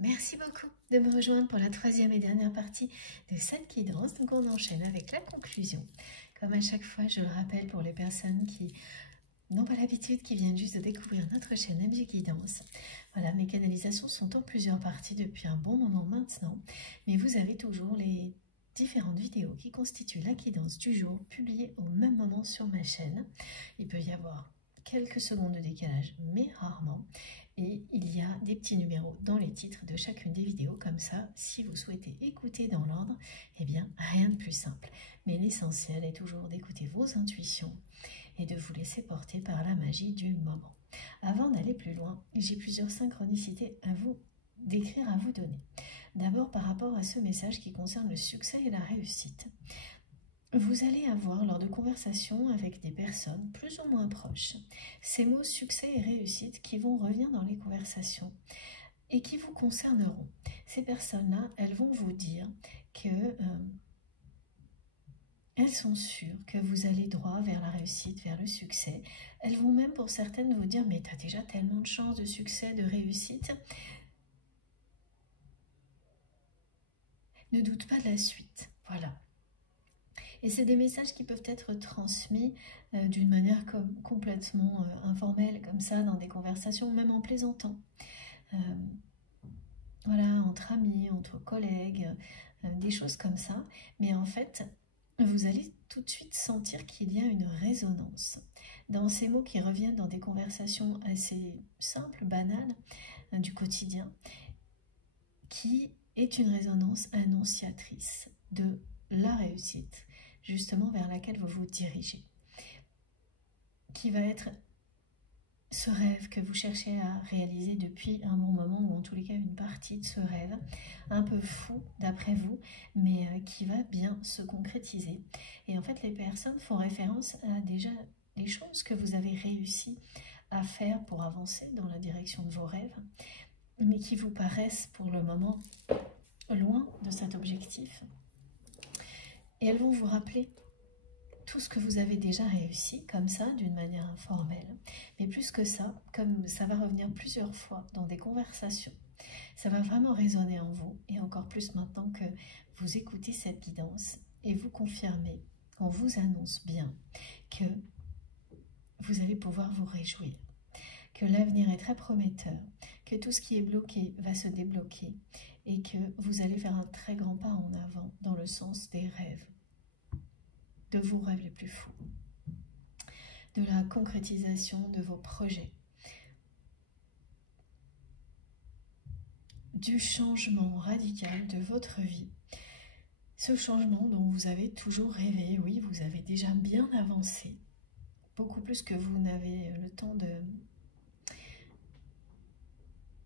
Merci beaucoup de me rejoindre pour la troisième et dernière partie de cette guidance. Donc on enchaîne avec la conclusion. Comme à chaque fois, je le rappelle pour les personnes qui n'ont pas l'habitude, qui viennent juste de découvrir notre chaîne MG Guidance. Voilà, mes canalisations sont en plusieurs parties depuis un bon moment maintenant, mais vous avez toujours les différentes vidéos qui constituent la guidance du jour publiées au même moment sur ma chaîne. Il peut y avoir quelques secondes de décalage, mais rarement. Et il y a des petits numéros dans les titres de chacune des vidéos, comme ça, si vous souhaitez écouter dans l'ordre, eh bien, rien de plus simple. Mais l'essentiel est toujours d'écouter vos intuitions et de vous laisser porter par la magie du moment. Avant d'aller plus loin, j'ai plusieurs synchronicités à vous décrire, à vous donner. D'abord, par rapport à ce message qui concerne le succès et la réussite. Vous allez avoir, lors de conversations avec des personnes plus ou moins proches, ces mots succès et réussite qui vont revenir dans les conversations et qui vous concerneront. Ces personnes-là, elles vont vous dire que elles sont sûres que vous allez droit vers la réussite, vers le succès. Elles vont même pour certaines vous dire « mais tu as déjà tellement de chances de succès, de réussite ». Ne doute pas de la suite. Voilà. Et c'est des messages qui peuvent être transmis d'une manière complètement informelle, comme ça, dans des conversations, même en plaisantant. Voilà, entre amis, entre collègues, des choses comme ça. Mais en fait, vous allez tout de suite sentir qu'il y a une résonance dans ces mots qui reviennent dans des conversations assez simples, banales, du quotidien, qui est une résonance annonciatrice de la réussite, justement vers laquelle vous vous dirigez, qui va être ce rêve que vous cherchez à réaliser depuis un bon moment, ou en tous les cas une partie de ce rêve, un peu fou d'après vous, mais qui va bien se concrétiser. Et en fait, les personnes font référence à déjà les choses que vous avez réussi à faire pour avancer dans la direction de vos rêves, mais qui vous paraissent pour le moment loin de cet objectif. Et elles vont vous rappeler tout ce que vous avez déjà réussi, comme ça, d'une manière informelle. Mais plus que ça, comme ça va revenir plusieurs fois dans des conversations, ça va vraiment résonner en vous, et encore plus maintenant que vous écoutez cette guidance, et vous confirmez, on vous annonce bien que vous allez pouvoir vous réjouir, que l'avenir est très prometteur, que tout ce qui est bloqué va se débloquer, et que vous allez faire un très grand pas en avant dans le sens des rêves, de vos rêves les plus fous, de la concrétisation de vos projets, du changement radical de votre vie, ce changement dont vous avez toujours rêvé. Oui, vous avez déjà bien avancé, beaucoup plus que vous n'avez le temps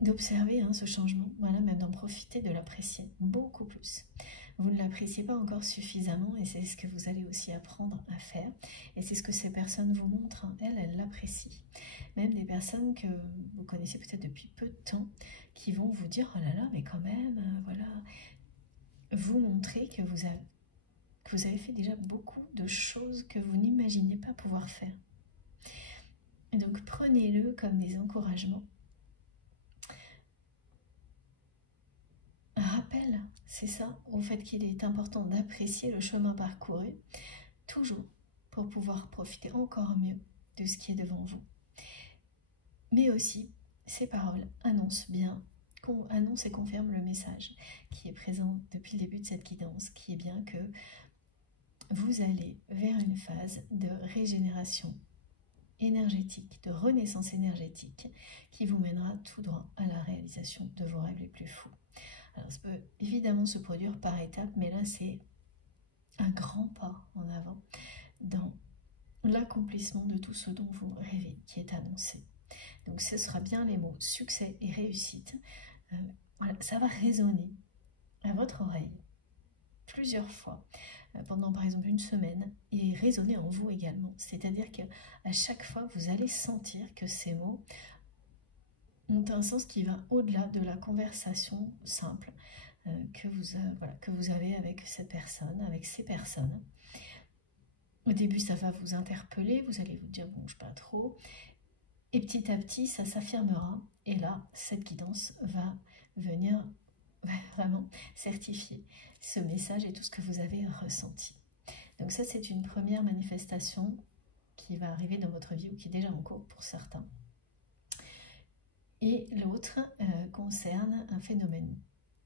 d'observer ce changement, voilà, même d'en profiter, de l'apprécier, beaucoup plus. Vous ne l'appréciez pas encore suffisamment, et c'est ce que vous allez aussi apprendre à faire, et c'est ce que ces personnes vous montrent, elles l'apprécient. Même des personnes que vous connaissez peut-être depuis peu de temps, qui vont vous dire « oh là là, mais quand même, voilà », vous montrer que vous avez fait déjà beaucoup de choses que vous n'imaginiez pas pouvoir faire. Et donc prenez-le comme des encouragements. Rappel, c'est ça, au fait qu'il est important d'apprécier le chemin parcouru, toujours, pour pouvoir profiter encore mieux de ce qui est devant vous. Mais aussi, ces paroles annoncent et confirment le message qui est présent depuis le début de cette guidance, qui est bien que vous allez vers une phase de régénération énergétique, de renaissance énergétique, qui vous mènera tout droit à la réalisation de vos rêves les plus fous. Alors, ça peut évidemment se produire par étapes, mais là, c'est un grand pas en avant dans l'accomplissement de tout ce dont vous rêvez, qui est annoncé. Donc, ce sera bien les mots succès et réussite. Voilà, ça va résonner à votre oreille plusieurs fois, pendant par exemple une semaine, et résonner en vous également. C'est-à-dire qu'à chaque fois, vous allez sentir que ces mots ont un sens qui va au-delà de la conversation simple que vous avez avec cette personne, avec ces personnes. Au début, ça va vous interpeller, vous allez vous dire « bon, je ne sais pas trop ». Et petit à petit, ça s'affirmera. Et là, cette guidance va venir vraiment certifier ce message et tout ce que vous avez ressenti. Donc ça, c'est une première manifestation qui va arriver dans votre vie ou qui est déjà en cours pour certains. Et l'autre concerne un phénomène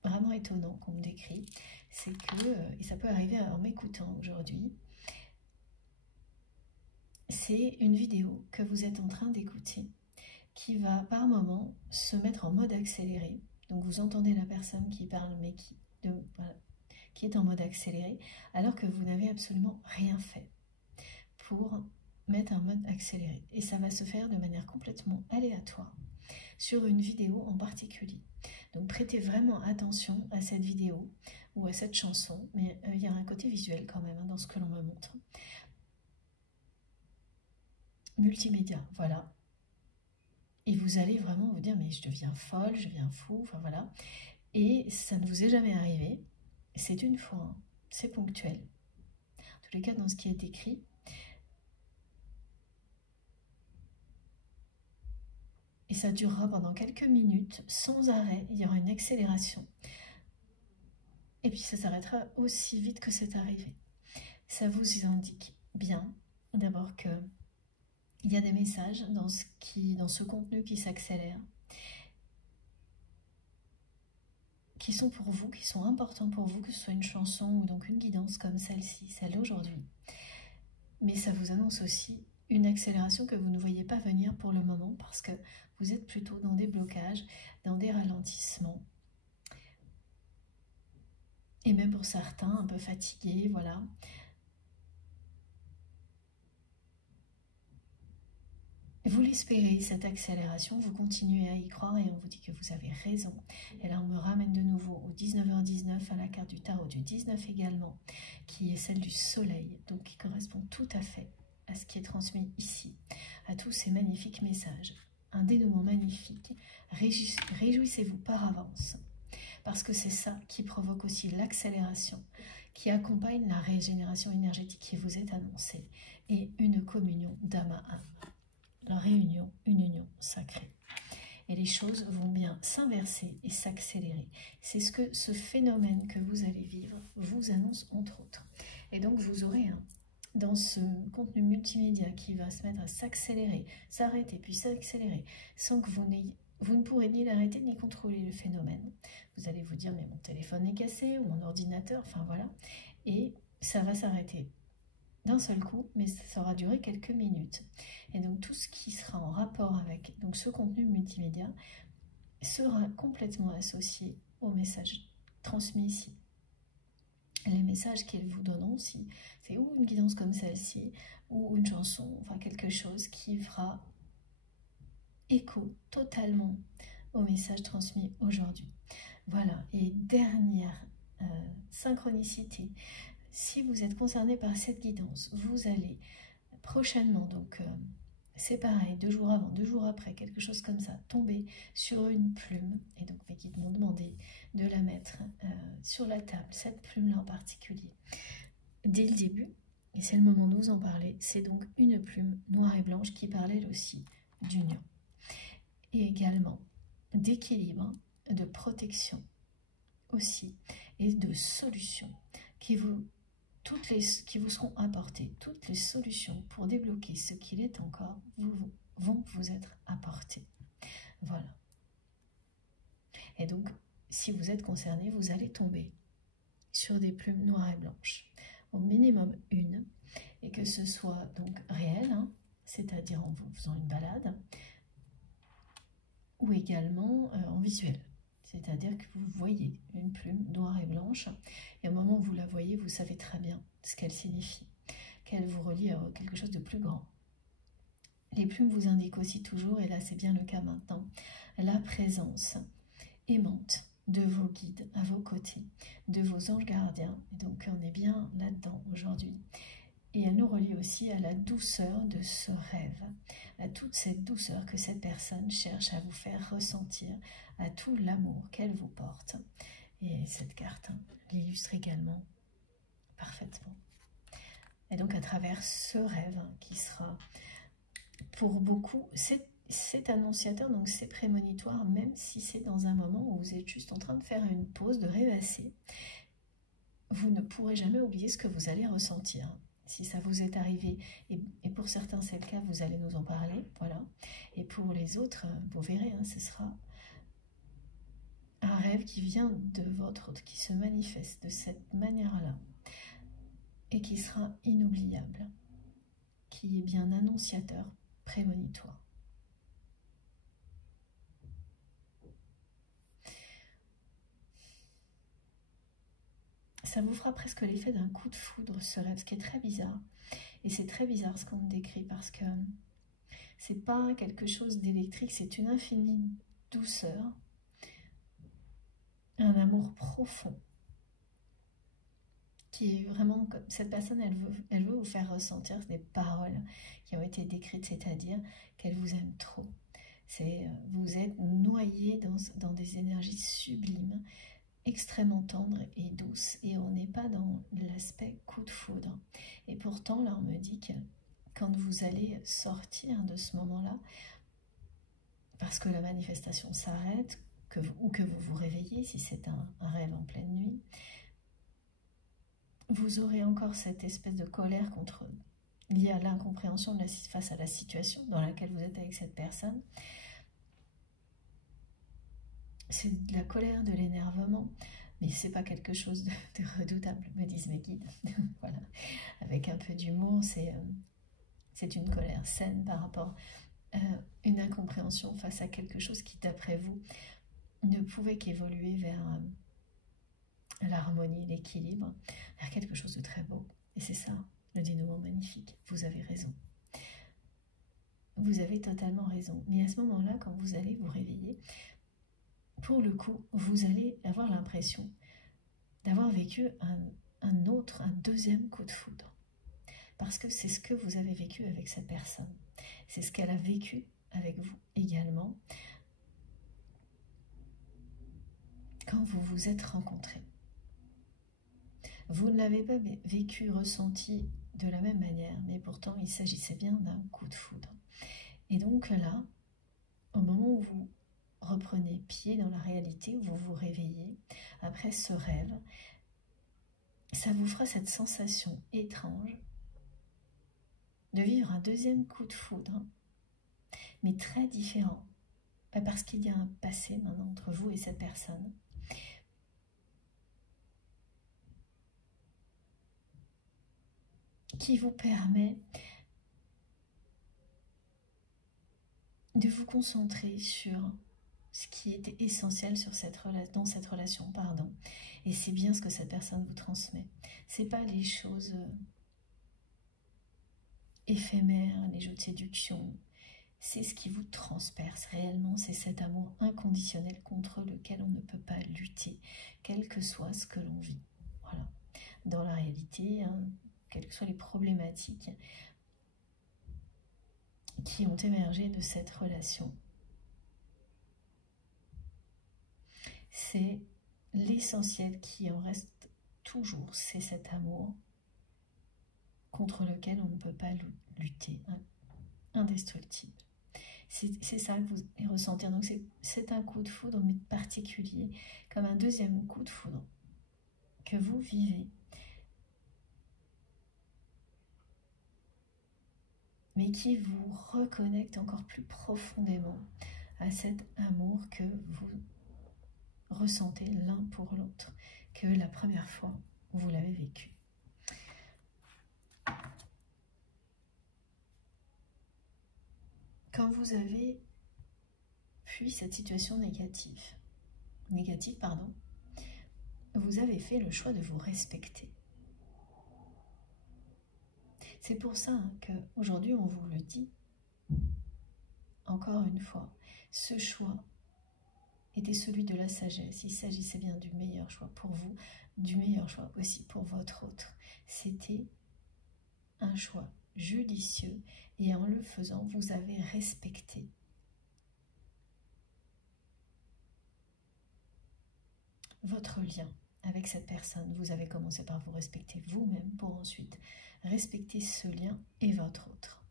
vraiment étonnant qu'on me décrit, c'est que, et ça peut arriver en m'écoutant aujourd'hui, c'est une vidéo que vous êtes en train d'écouter qui va par moment se mettre en mode accéléré. Donc vous entendez la personne qui parle mais qui est en mode accéléré alors que vous n'avez absolument rien fait pour mettre un mode accéléré. Et ça va se faire de manière complètement aléatoire sur une vidéo en particulier. Donc prêtez vraiment attention à cette vidéo ou à cette chanson, mais il y a un côté visuel quand même dans ce que l'on me montre. Multimédia, voilà. Et vous allez vraiment vous dire, mais je deviens folle, je deviens fou, enfin voilà. Et ça ne vous est jamais arrivé, c'est une fois, hein. C'est ponctuel. En tous les cas, dans ce qui est écrit, et ça durera pendant quelques minutes, sans arrêt, il y aura une accélération. Et puis ça s'arrêtera aussi vite que c'est arrivé. Ça vous indique bien, d'abord que il y a des messages dans ce contenu qui s'accélère, qui sont pour vous, qui sont importants pour vous, que ce soit une chanson ou donc une guidance comme celle-ci, celle d'aujourd'hui. Mais ça vous annonce aussi une accélération que vous ne voyez pas venir pour le moment parce que vous êtes plutôt dans des blocages, dans des ralentissements. Et même pour certains, un peu fatigués, voilà. Vous l'espérez, cette accélération, vous continuez à y croire et on vous dit que vous avez raison. Et là, on me ramène de nouveau au 19h19, à la carte du tarot du 19 également, qui est celle du soleil, donc qui correspond tout à fait à ce qui est transmis ici, à tous ces magnifiques messages. Un dénouement magnifique, réjouissez-vous par avance, parce que c'est ça qui provoque aussi l'accélération, qui accompagne la régénération énergétique qui vous est annoncée, et une communion d'âme à âme. La réunion, une union sacrée. Et les choses vont bien s'inverser et s'accélérer. C'est ce que ce phénomène que vous allez vivre vous annonce entre autres. Et donc vous aurez dans ce contenu multimédia qui va se mettre à s'accélérer, s'arrêter, puis s'accélérer, sans que vous ne pourrez ni l'arrêter ni contrôler le phénomène. Vous allez vous dire, mais mon téléphone est cassé, ou mon ordinateur, enfin voilà. Et ça va s'arrêter d'un seul coup, mais ça aura duré quelques minutes. Et donc tout ce qui sera en rapport avec donc, ce contenu multimédia sera complètement associé au message transmis ici. Les messages qu'ils vous donneront aussi, c'est ou une guidance comme celle-ci, ou une chanson, enfin quelque chose qui fera écho totalement au message transmis aujourd'hui. Voilà, et dernière synchronicité, si vous êtes concerné par cette guidance, vous allez prochainement, donc c'est pareil, 2 jours avant, 2 jours après, quelque chose comme ça, tomber sur une plume, et donc mes guides m'ont demandé de la mettre sur la table, cette plume-là en particulier, dès le début, et c'est le moment de vous en parler, c'est donc une plume noire et blanche qui parle elle aussi d'union, et également d'équilibre, de protection aussi, et de solutions qui vous seront apportées, toutes les solutions pour débloquer ce qu'il est encore vont vous être apportées. Voilà. Et donc, si vous êtes concerné, vous allez tomber sur des plumes noires et blanches, au minimum une, et que ce soit donc réel, hein, c'est-à-dire en vous faisant une balade, ou également en visuel. C'est-à-dire que vous voyez une plume noire et blanche, et au moment où vous la voyez, vous savez très bien ce qu'elle signifie, qu'elle vous relie à quelque chose de plus grand. Les plumes vous indiquent aussi toujours, et là c'est bien le cas maintenant, la présence aimante de vos guides à vos côtés, de vos anges gardiens, et donc on est bien là-dedans aujourd'hui. Et elle nous relie aussi à la douceur de ce rêve, à toute cette douceur que cette personne cherche à vous faire ressentir, à tout l'amour qu'elle vous porte. Et cette carte l'illustre également parfaitement. Et donc à travers ce rêve qui sera pour beaucoup, c'est annonciateur, donc c'est prémonitoire, même si c'est dans un moment où vous êtes juste en train de faire une pause, de rêvasser. Vous ne pourrez jamais oublier ce que vous allez ressentir. Si ça vous est arrivé, et pour certains c'est le cas, vous allez nous en parler, voilà. Et pour les autres, vous verrez, hein, ce sera un rêve qui vient de votre autre, qui se manifeste de cette manière-là, et qui sera inoubliable, qui est bien annonciateur, prémonitoire. Ça vous fera presque l'effet d'un coup de foudre, ce rêve, ce qui est très bizarre. Et c'est très bizarre ce qu'on me décrit, parce que c'est pas quelque chose d'électrique, c'est une infinie douceur, un amour profond, qui est vraiment comme cette personne, elle veut vous faire ressentir des paroles qui ont été décrites, c'est-à-dire qu'elle vous aime trop. Vous êtes noyé dans des énergies sublimes, extrêmement tendre et douce, et on n'est pas dans l'aspect coup de foudre. Et pourtant, là, on me dit que quand vous allez sortir de ce moment-là, parce que la manifestation s'arrête, ou que vous vous réveillez, si c'est un rêve en pleine nuit, vous aurez encore cette espèce de colère liée à l'incompréhension face à la situation dans laquelle vous êtes avec cette personne. C'est de la colère, de l'énervement, mais c'est pas quelque chose de redoutable, me disent mes guides. Voilà, avec un peu d'humour, c'est une colère saine par rapport à une incompréhension face à quelque chose qui, d'après vous, ne pouvait qu'évoluer vers l'harmonie, l'équilibre, vers quelque chose de très beau. Et c'est ça, le dénouement magnifique. Vous avez raison. Vous avez totalement raison. Mais à ce moment-là, quand vous allez vous réveiller, pour le coup, vous allez avoir l'impression d'avoir vécu un deuxième coup de foudre. Parce que c'est ce que vous avez vécu avec cette personne. C'est ce qu'elle a vécu avec vous également quand vous vous êtes rencontrés. Vous ne l'avez pas vécu, ressenti de la même manière, mais pourtant il s'agissait bien d'un coup de foudre. Et donc là, au moment où vous reprenez pied dans la réalité, où vous vous réveillez, après ce rêve, ça vous fera cette sensation étrange de vivre un deuxième coup de foudre, mais très différent, parce qu'il y a un passé maintenant entre vous et cette personne. Qui vous permet de vous concentrer sur ce qui était essentiel dans cette relation, pardon. Et c'est bien ce que cette personne vous transmet. C'est pas les choses éphémères, les jeux de séduction. C'est ce qui vous transperce réellement, c'est cet amour inconditionnel contre lequel on ne peut pas lutter, quel que soit ce que l'on vit. Voilà. Dans la réalité, hein, quelles que soient les problématiques qui ont émergé de cette relation, c'est l'essentiel qui en reste toujours, c'est cet amour contre lequel on ne peut pas lutter, hein, indestructible. C'est ça que vous allez ressentir. Donc c'est un coup de foudre, mais particulier, comme un deuxième coup de foudre que vous vivez, mais qui vous reconnecte encore plus profondément à cet amour que vous ressentez l'un pour l'autre, que la première fois où vous l'avez vécu. Quand vous avez fui cette situation négative, vous avez fait le choix de vous respecter. C'est pour ça qu'aujourd'hui, on vous le dit, encore une fois, ce choix était celui de la sagesse. Il s'agissait bien du meilleur choix pour vous, du meilleur choix aussi pour votre autre. C'était un choix judicieux et en le faisant, vous avez respecté votre lien avec cette personne. Vous avez commencé par vous respecter vous-même pour ensuite respecter ce lien et votre autre.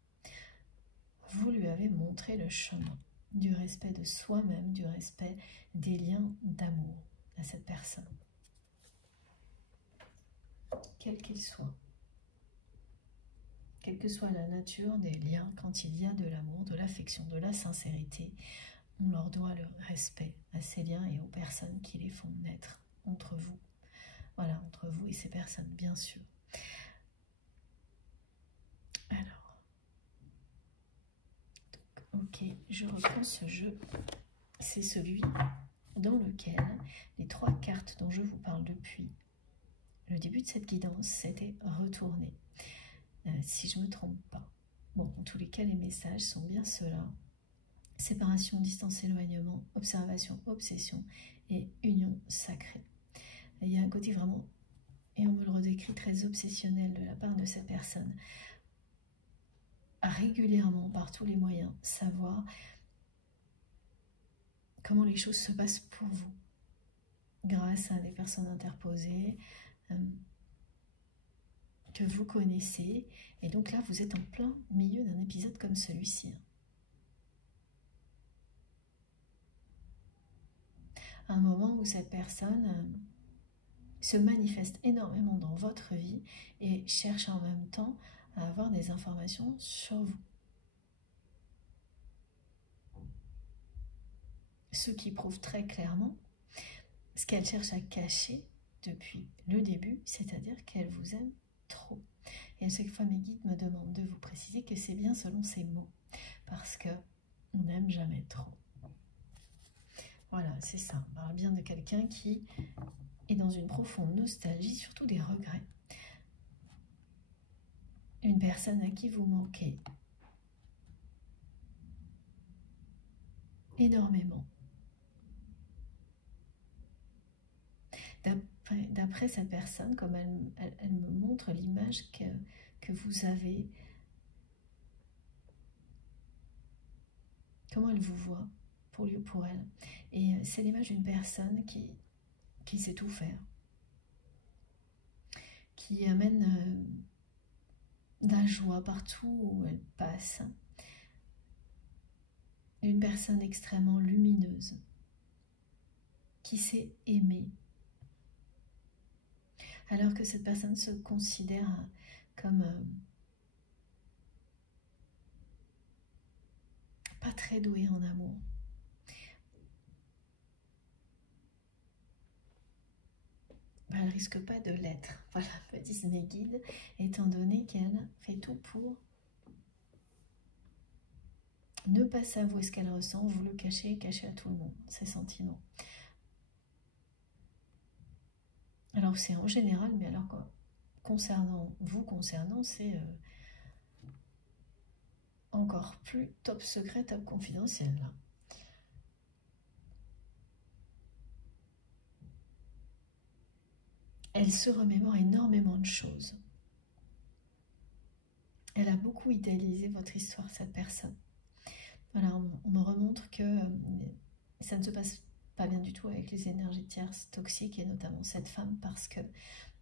vous lui avez montré le chemin du respect de soi-même, du respect des liens d'amour à cette personne, quel qu'il soit. Quelle que soit la nature des liens, quand il y a de l'amour, de l'affection, de la sincérité, on leur doit le respect à ces liens et aux personnes qui les font naître entre vous. Voilà, entre vous et ces personnes, bien sûr. Alors, ok, je reprends ce jeu. C'est celui dans lequel les 3 cartes dont je vous parle depuis le début de cette guidance, c'était retourner. Si je ne me trompe pas. Bon, en tous les cas, les messages sont bien ceux-là. Séparation, distance, éloignement, observation, obsession et union sacrée. Il y a un côté vraiment, et on me le redécrit, très obsessionnel de la part de cette personne. À régulièrement, par tous les moyens, savoir comment les choses se passent pour vous, grâce à des personnes interposées que vous connaissez. Et donc là, vous êtes en plein milieu d'un épisode comme celui-ci. Un moment où cette personne se manifeste énormément dans votre vie et cherche en même temps à avoir des informations sur vous. Ce qui prouve très clairement ce qu'elle cherche à cacher depuis le début, c'est-à-dire qu'elle vous aime trop. Et à chaque fois, mes guides me demandent de vous préciser que c'est bien selon ces mots, parce que on n'aime jamais trop. Voilà, c'est ça. On parle bien de quelqu'un qui est dans une profonde nostalgie, surtout des regrets. Une personne à qui vous manquez énormément. D'après cette personne, comme elle me montre l'image que vous avez, comment elle vous voit, pour lui ou pour elle. Et c'est l'image d'une personne qui sait tout faire, qui amène de la joie partout où elle passe, une personne extrêmement lumineuse, qui sait aimer, alors que cette personne se considère comme pas très douée en amour. Elle ne risque pas de l'être, voilà, me disent mes guides, étant donné qu'elle fait tout pour ne pas s'avouer ce qu'elle ressent, vous le cachez et cacher à tout le monde ses sentiments. Alors c'est en général, mais alors quoi, concernant, c'est encore plus top secret, top confidentiel là. Elle se remémore énormément de choses. Elle a beaucoup idéalisé votre histoire, cette personne. Voilà, on me remontre que ça ne se passe pas bien du tout avec les énergies tierces toxiques, et notamment cette femme, parce que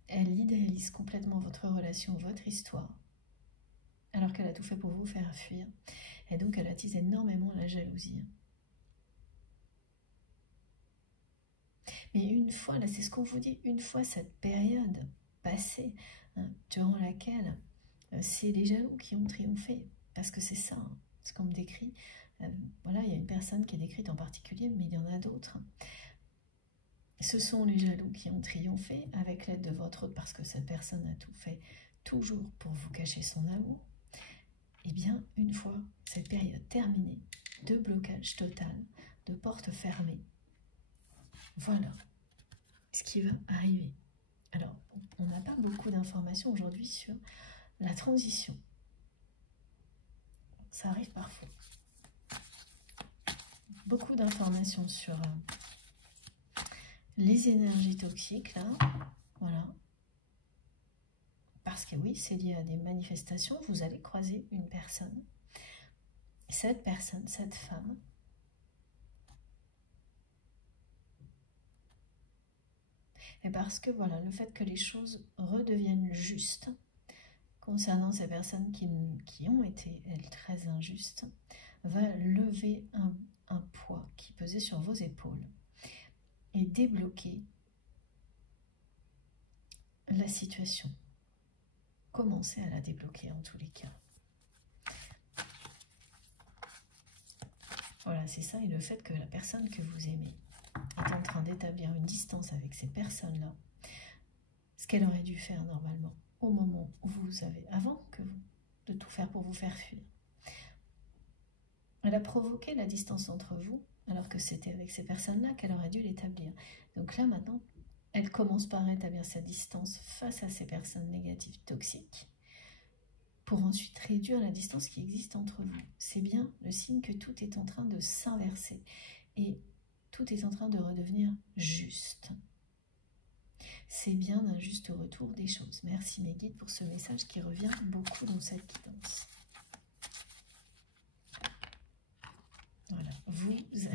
elle idéalise complètement votre relation, votre histoire, alors qu'elle a tout fait pour vous faire fuir. Et donc elle attise énormément la jalousie. Mais une fois, là c'est ce qu'on vous dit, une fois cette période passée, durant laquelle c'est les jaloux qui ont triomphé, parce que c'est ça, ce qu'on me décrit. Voilà, il y a une personne qui est décrite en particulier, mais il y en a d'autres. Ce sont les jaloux qui ont triomphé avec l'aide de votre autre, parce que cette personne a tout fait toujours pour vous cacher son amour. Et bien, une fois cette période terminée, de blocage total, de porte fermée, voilà ce qui va arriver. Alors, on n'a pas beaucoup d'informations aujourd'hui sur la transition. Ça arrive parfois. Beaucoup d'informations sur les énergies toxiques, là, voilà. Parce que oui, c'est lié à des manifestations, vous allez croiser une personne. Cette personne, cette femme, et parce que voilà, le fait que les choses redeviennent justes, concernant ces personnes qui ont été, elles, très injustes, va lever un poids qui pesait sur vos épaules et débloquer la situation. Commencez à la débloquer en tous les cas. Voilà, c'est ça, et le fait que la personne que vous aimez est en train d'établir une distance avec ces personnes-là, ce qu'elle aurait dû faire normalement, au moment où vous avez, avant que vous, de tout faire pour vous faire fuir. Elle a provoqué la distance entre vous, alors que c'était avec ces personnes-là qu'elle aurait dû l'établir. Donc là, maintenant, elle commence par établir sa distance face à ces personnes négatives, toxiques, pour ensuite réduire la distance qui existe entre vous. C'est bien le signe que tout est en train de s'inverser et tout est en train de redevenir juste. C'est bien un juste retour des choses. Merci mes guides pour ce message qui revient beaucoup dans cette guidance. Voilà,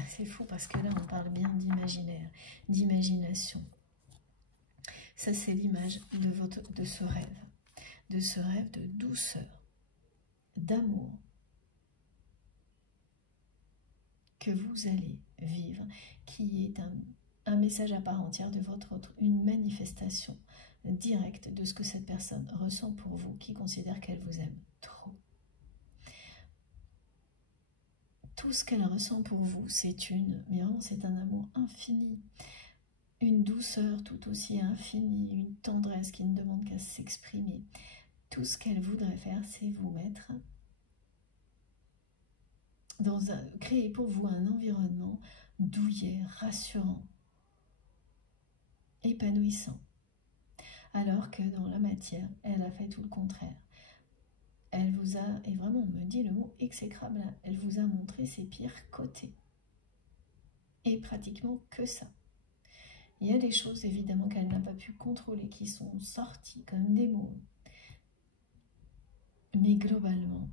c'est fou parce que là on parle bien d'imaginaire, d'imagination. Ça c'est l'image de ce rêve de douceur, d'amour que vous allez vivre, qui est un message à part entière de votre autre, une manifestation directe de ce que cette personne ressent pour vous, qui considère qu'elle vous aime trop. Tout ce qu'elle ressent pour vous, mais vraiment c'est un amour infini, une douceur tout aussi infinie, une tendresse qui ne demande qu'à s'exprimer. Tout ce qu'elle voudrait faire, c'est vous mettre créer pour vous un environnement douillet, rassurant, épanouissant. Alors que dans la matière, elle a fait tout le contraire. Elle vous a, et vraiment on me dit le mot exécrable, elle vous a montré ses pires côtés. Et pratiquement que ça. Il y a des choses évidemment qu'elle n'a pas pu contrôler, qui sont sorties comme des mots. Mais globalement,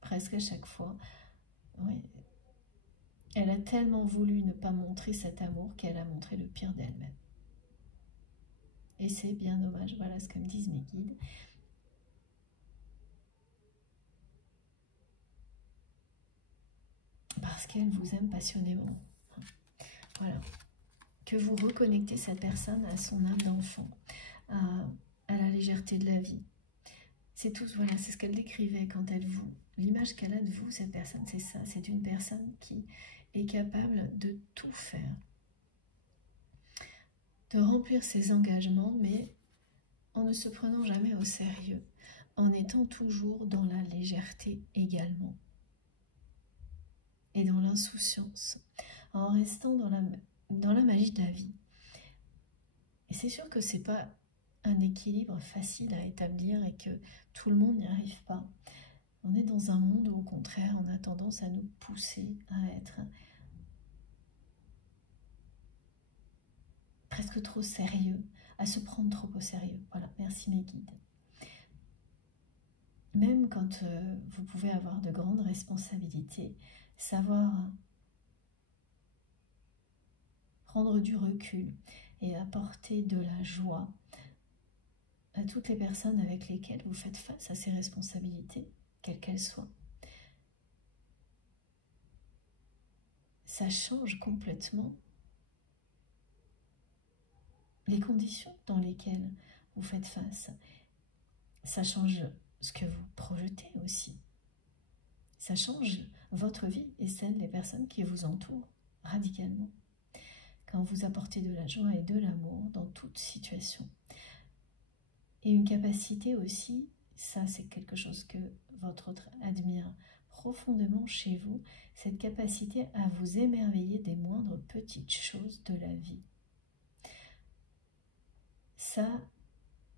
presque à chaque fois, oui, elle a tellement voulu ne pas montrer cet amour qu'elle a montré le pire d'elle-même. Et c'est bien dommage, voilà ce que me disent mes guides. Parce qu'elle vous aime passionnément. Voilà. Que vous reconnectez cette personne à son âme d'enfant, à la légèreté de la vie. C'est tout, voilà, c'est ce qu'elle décrivait quand elle vous... L'image qu'elle a de vous, cette personne, c'est ça. C'est une personne qui est capable de tout faire. De remplir ses engagements, mais en ne se prenant jamais au sérieux. En étant toujours dans la légèreté également. Et dans l'insouciance. En restant dans la magie de la vie. Et c'est sûr que c'est pas un équilibre facile à établir et que tout le monde n'y arrive pas. On est dans un monde où, au contraire, on a tendance à nous pousser à être presque trop sérieux, à se prendre trop au sérieux. Voilà, merci mes guides. Même quand vous pouvez avoir de grandes responsabilités, savoir prendre du recul et apporter de la joie à toutes les personnes avec lesquelles vous faites face à ces responsabilités, quelles qu'elles soient. Ça change complètement les conditions dans lesquelles vous faites face. Ça change ce que vous projetez aussi. Ça change votre vie et celle des personnes qui vous entourent radicalement. Quand vous apportez de la joie et de l'amour dans toute situation. Et une capacité aussi, ça c'est quelque chose que votre autre admire profondément chez vous, cette capacité à vous émerveiller des moindres petites choses de la vie. Ça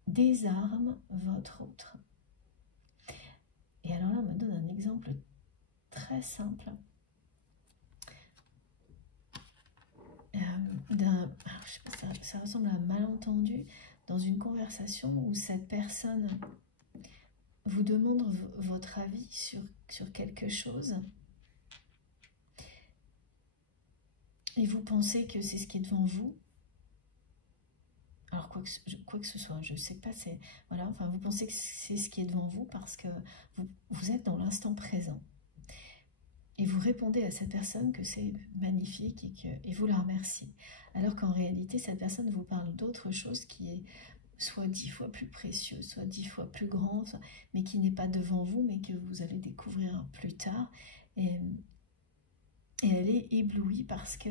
désarme votre autre. Et alors là, on me donne un exemple très simple je sais pas, ça ressemble à un malentendu dans une conversation où cette personne vous demande votre avis sur quelque chose et vous pensez que c'est ce qui est devant vous. Alors quoi que ce soit, je ne sais pas, c'est voilà, enfin vous pensez que c'est ce qui est devant vous parce que vous êtes dans l'instant présent. Et vous répondez à cette personne que c'est magnifique et vous la remerciez. Alors qu'en réalité, cette personne vous parle d'autre chose qui est soit 10 fois plus précieux, soit 10 fois plus grand, mais qui n'est pas devant vous, mais que vous allez découvrir plus tard. Et elle est éblouie parce que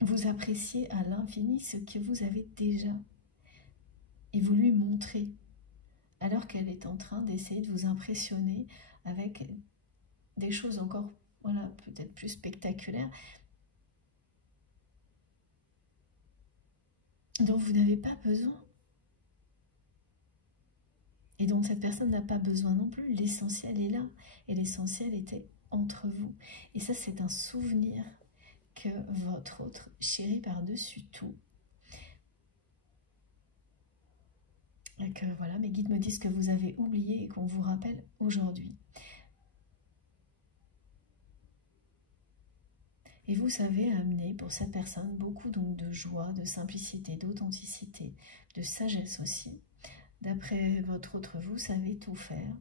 vous appréciez à l'infini ce que vous avez déjà. Et vous lui montrez, alors qu'elle est en train d'essayer de vous impressionner avec des choses encore, voilà, peut-être plus spectaculaires, dont vous n'avez pas besoin. Et dont cette personne n'a pas besoin non plus. L'essentiel est là. Et l'essentiel était entre vous. Et ça, c'est un souvenir que votre autre chérit par-dessus tout. Et que voilà, mes guides me disent que vous avez oublié et qu'on vous rappelle aujourd'hui. Et vous savez amener pour cette personne beaucoup donc de joie, de simplicité, d'authenticité, de sagesse aussi. D'après votre autre vous, savez tout faire.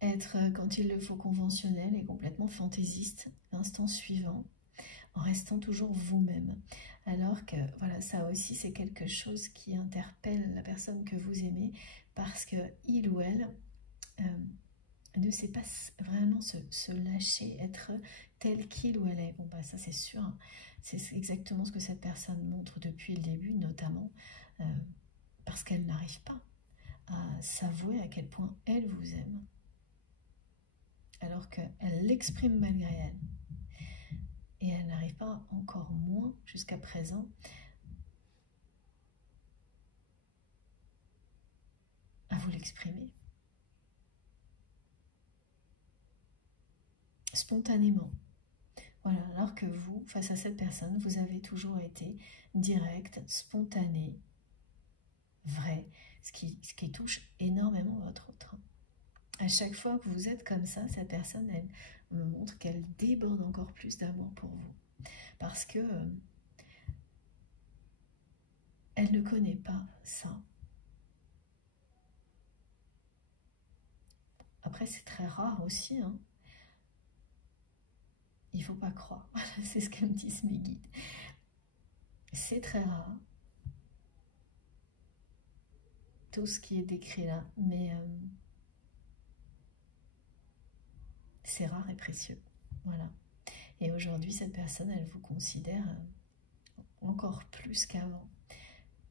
Être, quand il le faut, conventionnel et complètement fantaisiste l'instant suivant, en restant toujours vous-même. Alors que, voilà, ça aussi, c'est quelque chose qui interpelle la personne que vous aimez, parce que il ou elle ne sait pas vraiment se lâcher, être tel qu'il ou elle est. Bon, bah ça, c'est sûr, hein. C'est exactement ce que cette personne montre depuis le début, notamment parce qu'elle n'arrive pas à s'avouer à quel point elle vous aime, alors qu'elle l'exprime malgré elle. Et elle n'arrive pas, encore moins jusqu'à présent, à vous l'exprimer spontanément. Voilà, alors que vous, face à cette personne, vous avez toujours été direct, spontané, vrai, ce qui touche énormément votre autre. À chaque fois que vous êtes comme ça, cette personne, elle me montre qu'elle déborde encore plus d'amour pour vous. Parce que elle ne connaît pas ça. Après, c'est très rare aussi, hein. Il ne faut pas croire. C'est ce que me disent mes guides. C'est très rare. Tout ce qui est décrit là. Mais c'est rare et précieux. Voilà. Et aujourd'hui, cette personne, elle vous considère encore plus qu'avant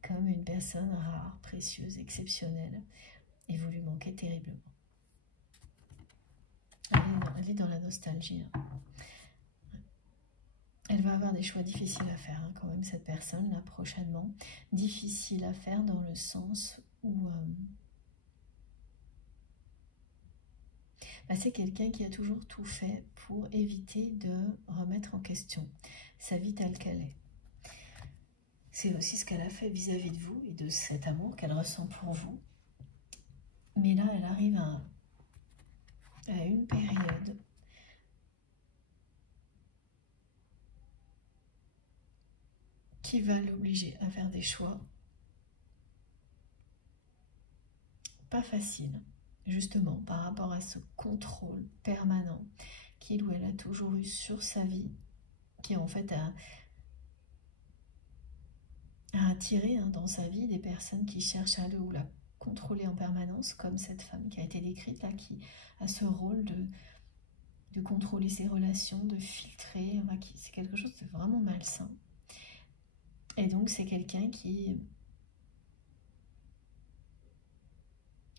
comme une personne rare, précieuse, exceptionnelle. Et vous lui manquez terriblement. Elle est dans la nostalgie. Hein. Elle va avoir des choix difficiles à faire, hein, quand même, cette personne, là, prochainement. Difficile à faire dans le sens où c'est quelqu'un qui a toujours tout fait pour éviter de remettre en question sa vie telle qu'elle est. C'est aussi ce qu'elle a fait vis-à-vis de vous et de cet amour qu'elle ressent pour vous. Mais là, elle arrive à une période qui va l'obliger à faire des choix pas faciles, justement par rapport à ce contrôle permanent qu'il ou elle a toujours eu sur sa vie, qui en fait a attiré dans sa vie des personnes qui cherchent à le ou la contrôler en permanence, comme cette femme qui a été décrite là, qui a ce rôle de contrôler ses relations, de filtrer, c'est quelque chose de vraiment malsain. Et donc c'est quelqu'un qui...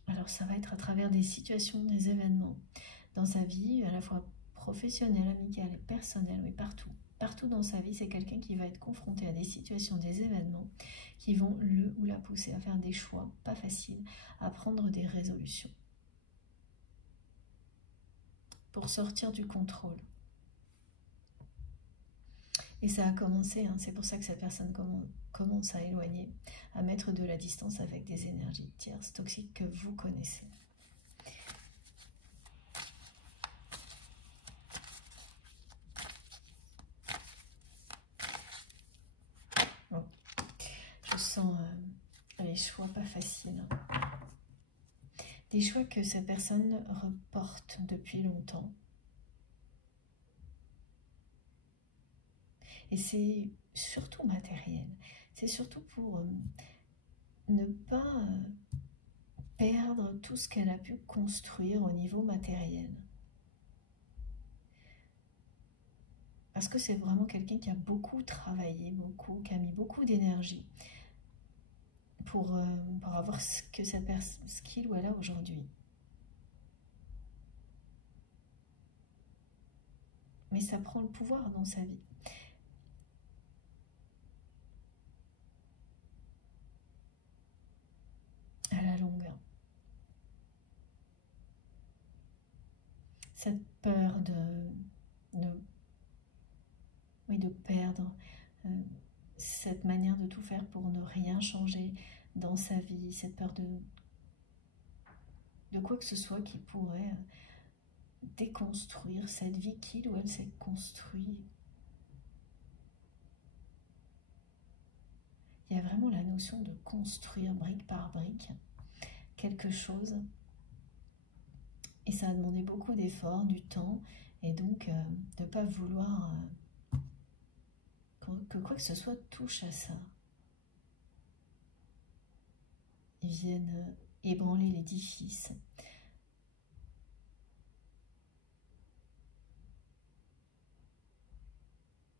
Alors ça va être à travers des situations, des événements dans sa vie, à la fois professionnelle, amicale et personnelle, mais partout. Partout dans sa vie, c'est quelqu'un qui va être confronté à des situations, des événements qui vont le ou la pousser à faire des choix pas faciles, à prendre des résolutions pour sortir du contrôle. Et ça a commencé, hein, c'est pour ça que cette personne commence à éloigner, à mettre de la distance avec des énergies tierces, toxiques que vous connaissez. Des choix que cette personne reporte depuis longtemps. Et c'est surtout matériel. C'est surtout pour ne pas perdre tout ce qu'elle a pu construire au niveau matériel. Parce que c'est vraiment quelqu'un qui a beaucoup travaillé, qui a mis beaucoup d'énergie pour avoir ce qu'il ou elle a aujourd'hui. Mais ça prend le pouvoir dans sa vie. À la longue. Cette peur de perdre, cette manière de tout faire pour ne rien changer dans sa vie, cette peur de quoi que ce soit qui pourrait déconstruire cette vie qu'il ou elle s'est construit. Il y a vraiment la notion de construire brique par brique quelque chose. Et ça a demandé beaucoup d'efforts, du temps, et donc de ne pas vouloir que quoi que ce soit touche à ça. Ils viennent ébranler l'édifice.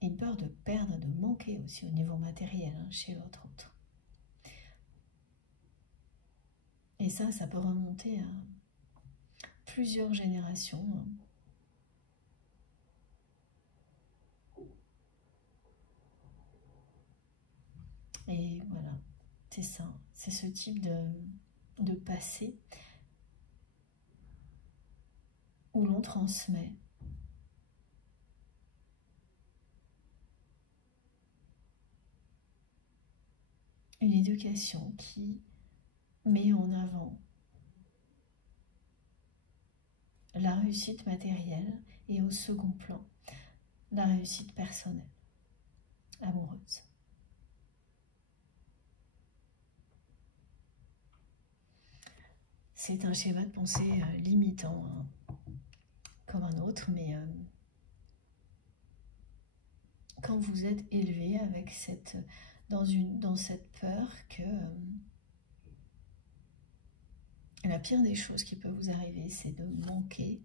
Une peur de perdre, de manquer aussi au niveau matériel chez l'autre. Et ça peut remonter à plusieurs générations. Et voilà, c'est ça. C'est ce type de passé où l'on transmet une éducation qui met en avant la réussite matérielle et au second plan, la réussite personnelle, amoureuse. C'est un schéma de pensée limitant, comme un autre, mais quand vous êtes élevé avec dans cette peur que la pire des choses qui peut vous arriver, c'est de manquer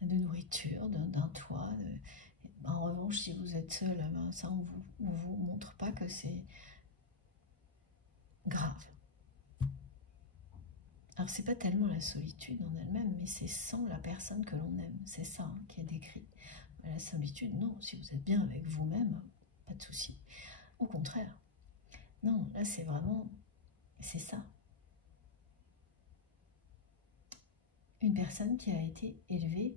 de nourriture, d'un toit. En revanche, si vous êtes seul, ça on vous montre pas que c'est grave. Alors c'est pas tellement la solitude en elle-même, mais c'est sans la personne que l'on aime. C'est ça qui est décrit. La solitude, non, si vous êtes bien avec vous-même, pas de souci. Au contraire. Non, là c'est vraiment, c'est ça. Une personne qui a été élevée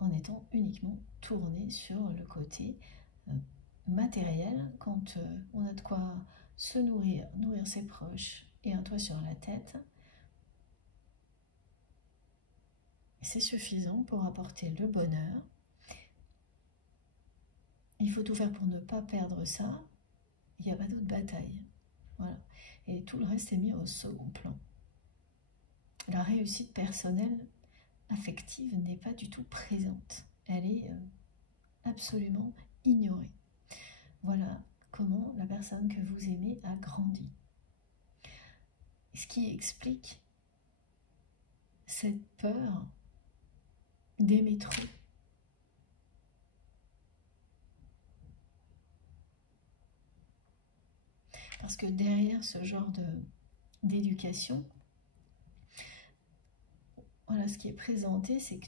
en étant uniquement tournée sur le côté matériel, quand on a de quoi se nourrir ses proches et un toit sur la tête, c'est suffisant pour apporter le bonheur. Il faut tout faire pour ne pas perdre ça. Il n'y a pas d'autre bataille. Voilà. Et tout le reste est mis au second plan. La réussite personnelle, affective, n'est pas du tout présente. Elle est absolument ignorée. Voilà comment la personne que vous aimez a grandi. Ce qui explique cette peur d'aimer trop. Parce que derrière ce genre d'éducation, voilà, ce qui est présenté, c'est que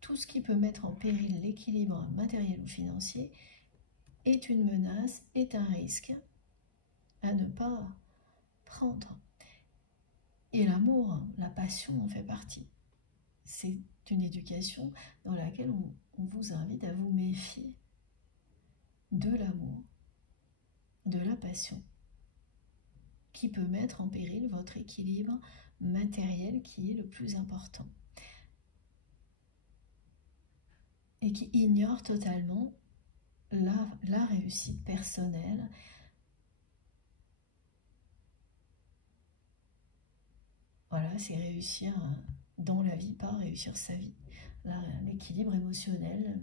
tout ce qui peut mettre en péril l'équilibre matériel ou financier est une menace, est un risque à ne pas prendre. Et l'amour, la passion en fait partie. C'est une éducation dans laquelle on vous invite à vous méfier de l'amour, de la passion, qui peut mettre en péril votre équilibre matériel qui est le plus important. Et qui ignore totalement la réussite personnelle, Voilà, c'est réussir dans la vie, pas réussir sa vie. L'équilibre émotionnel,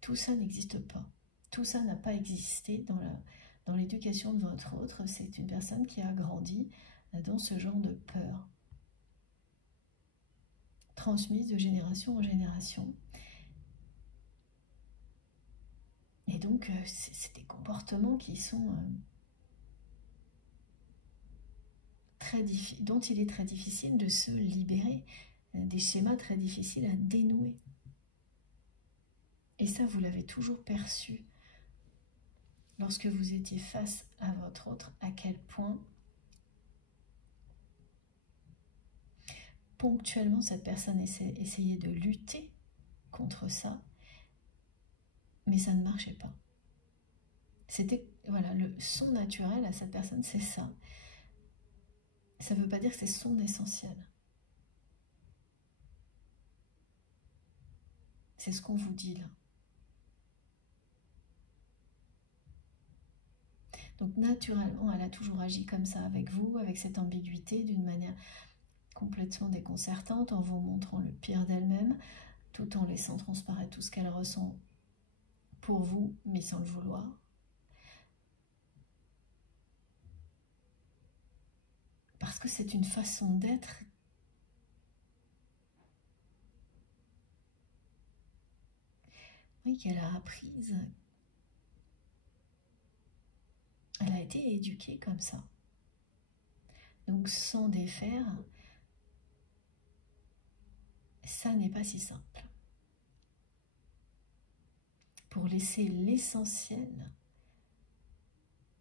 tout ça n'existe pas. Tout ça n'a pas existé dans l'éducation de votre autre. C'est une personne qui a grandi dans ce genre de peur, transmise de génération en génération. Et donc, c'est des comportements qui sont dont il est très difficile de se libérer, des schémas très difficiles à dénouer. Et ça, vous l'avez toujours perçu lorsque vous étiez face à votre autre, à quel point ponctuellement cette personne essayait de lutter contre ça, mais ça ne marchait pas. C'était, voilà, son naturel à cette personne, c'est ça. Ça ne veut pas dire que c'est son essentiel. C'est ce qu'on vous dit là. Donc naturellement, elle a toujours agi comme ça avec vous, avec cette ambiguïté, d'une manière complètement déconcertante, en vous montrant le pire d'elle-même, tout en laissant transparaître tout ce qu'elle ressent pour vous, mais sans le vouloir. Parce que c'est une façon d'être qu'elle a apprise. Elle a été éduquée comme ça. Donc s'en défaire, ça n'est pas si simple. Pour laisser l'essentiel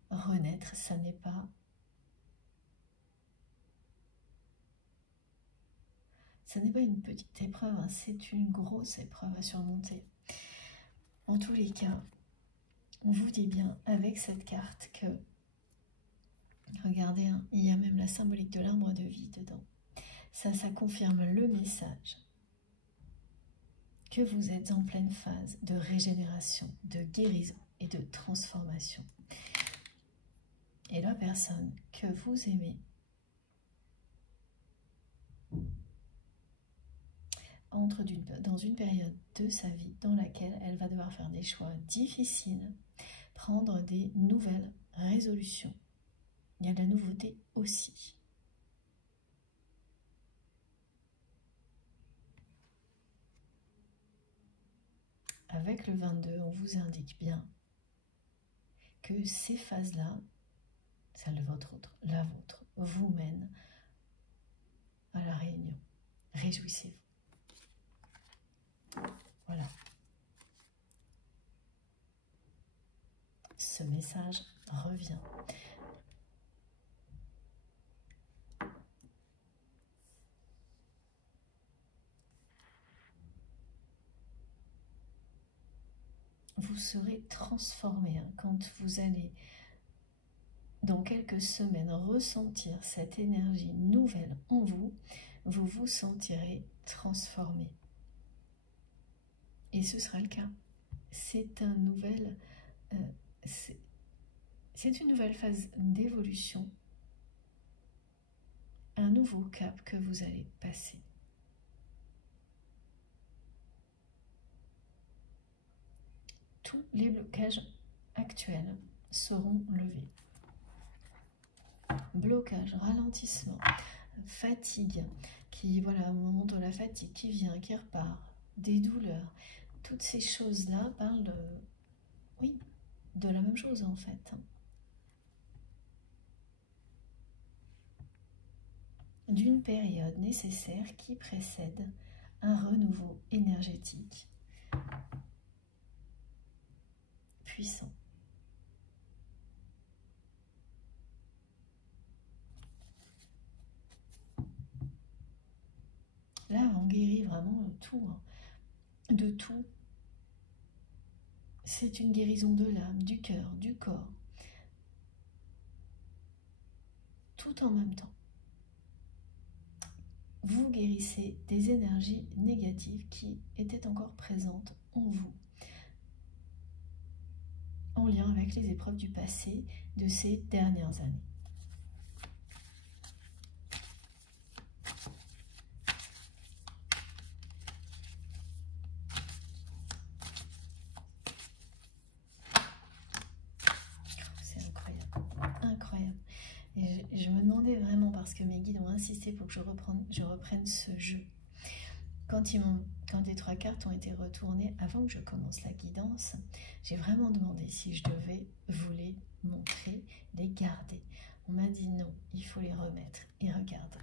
renaître, ça n'est pas... Ce n'est pas une petite épreuve, hein, c'est une grosse épreuve à surmonter. En tous les cas, on vous dit bien avec cette carte que, regardez, hein, il y a même la symbolique de l'arbre de vie dedans. Ça confirme le message que vous êtes en pleine phase de régénération, de guérison et de transformation. Et la personne que vous aimez entre dans une période de sa vie dans laquelle elle va devoir faire des choix difficiles, prendre des nouvelles résolutions. Il y a de la nouveauté aussi. Avec le 22, on vous indique bien que ces phases-là, celle de votre autre, la vôtre, vous mènent à la réunion. Réjouissez-vous. Voilà. Ce message revient. Vous serez transformé quand vous allez, dans quelques semaines, ressentir cette énergie nouvelle en vous. Vous vous sentirez transformé. Et ce sera le cas. C'est une nouvelle phase d'évolution, un nouveau cap que vous allez passer. Tous les blocages actuels seront levés. Blocage, ralentissement, fatigue, voilà, au moment de la fatigue qui vient, qui repart, des douleurs, toutes ces choses-là parlent de la même chose en fait. D'une période nécessaire qui précède un renouveau énergétique puissant. Là, on guérit vraiment de tout, hein. De tout. C'est une guérison de l'âme, du cœur, du corps, tout en même temps. Vous guérissez des énergies négatives qui étaient encore présentes en vous, en lien avec les épreuves du passé de ces dernières années. parce que mes guides ont insisté pour que je reprenne ce jeu. Quand les 3 cartes ont été retournées, avant que je commence la guidance, j'ai vraiment demandé si je devais vous les montrer, les garder. On m'a dit non, il faut les remettre. Et regarde,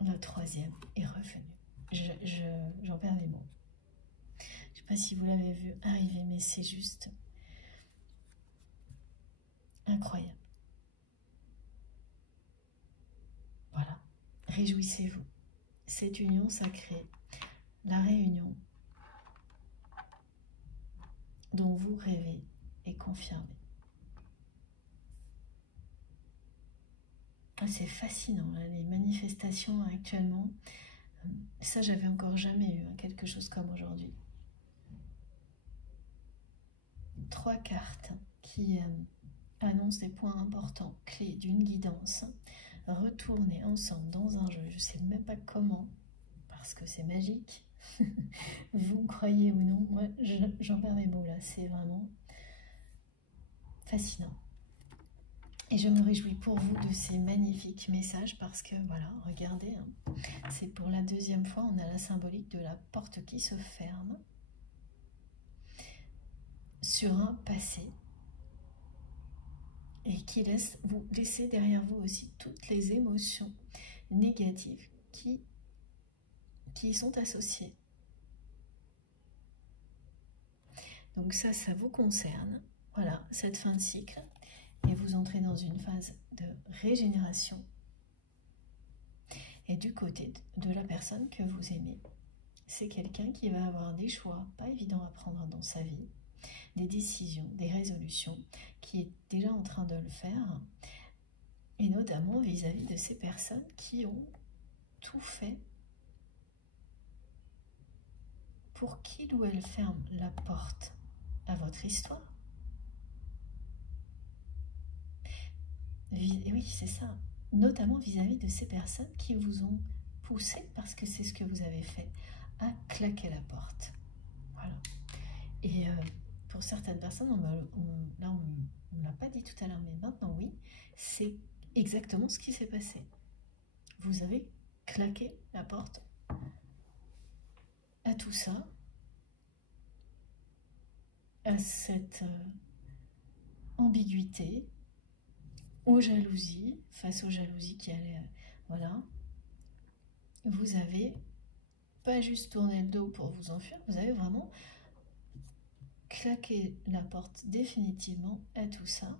le 3e est revenu. J'en perds les mots. Je ne sais pas si vous l'avez vu arriver, mais c'est juste incroyable. Voilà, réjouissez-vous. Cette union sacrée, la réunion dont vous rêvez est confirmée. C'est fascinant, là, les manifestations actuellement. Ça, j'avais encore jamais eu quelque chose comme aujourd'hui. 3 cartes qui annoncent des points importants, clés d'une guidance. Retourner ensemble dans un jeu, je ne sais même pas comment, parce que c'est magique. Vous croyez ou non, moi j'en perds mes mots là, c'est vraiment fascinant. Et je me réjouis pour vous de ces magnifiques messages parce que voilà, regardez, hein, c'est pour la 2e fois, on a la symbolique de la porte qui se ferme sur un passé et qui laisse vous laisser derrière vous aussi toutes les émotions négatives qui y sont associées. Donc ça vous concerne. Voilà, cette fin de cycle. Et vous entrez dans une phase de régénération. Et du côté de la personne que vous aimez, c'est quelqu'un qui va avoir des choix pas évidents à prendre dans sa vie, des décisions, des résolutions, qui est déjà en train de le faire, et notamment vis-à-vis de ces personnes qui ont tout fait pour qu'il ou elle ferme la porte à votre histoire. Oui, c'est ça. Notamment vis-à-vis de ces personnes qui vous ont poussé, parce que c'est ce que vous avez fait, à claquer la porte. Voilà. Et pour certaines personnes, on ne l'a pas dit tout à l'heure, mais maintenant oui, c'est exactement ce qui s'est passé. Vous avez claqué la porte à tout ça, à cette ambiguïté, aux jalousies, face aux jalousies qui allaient, voilà, vous avez pas juste tourné le dos pour vous enfuir, vous avez vraiment claqué la porte définitivement à tout ça.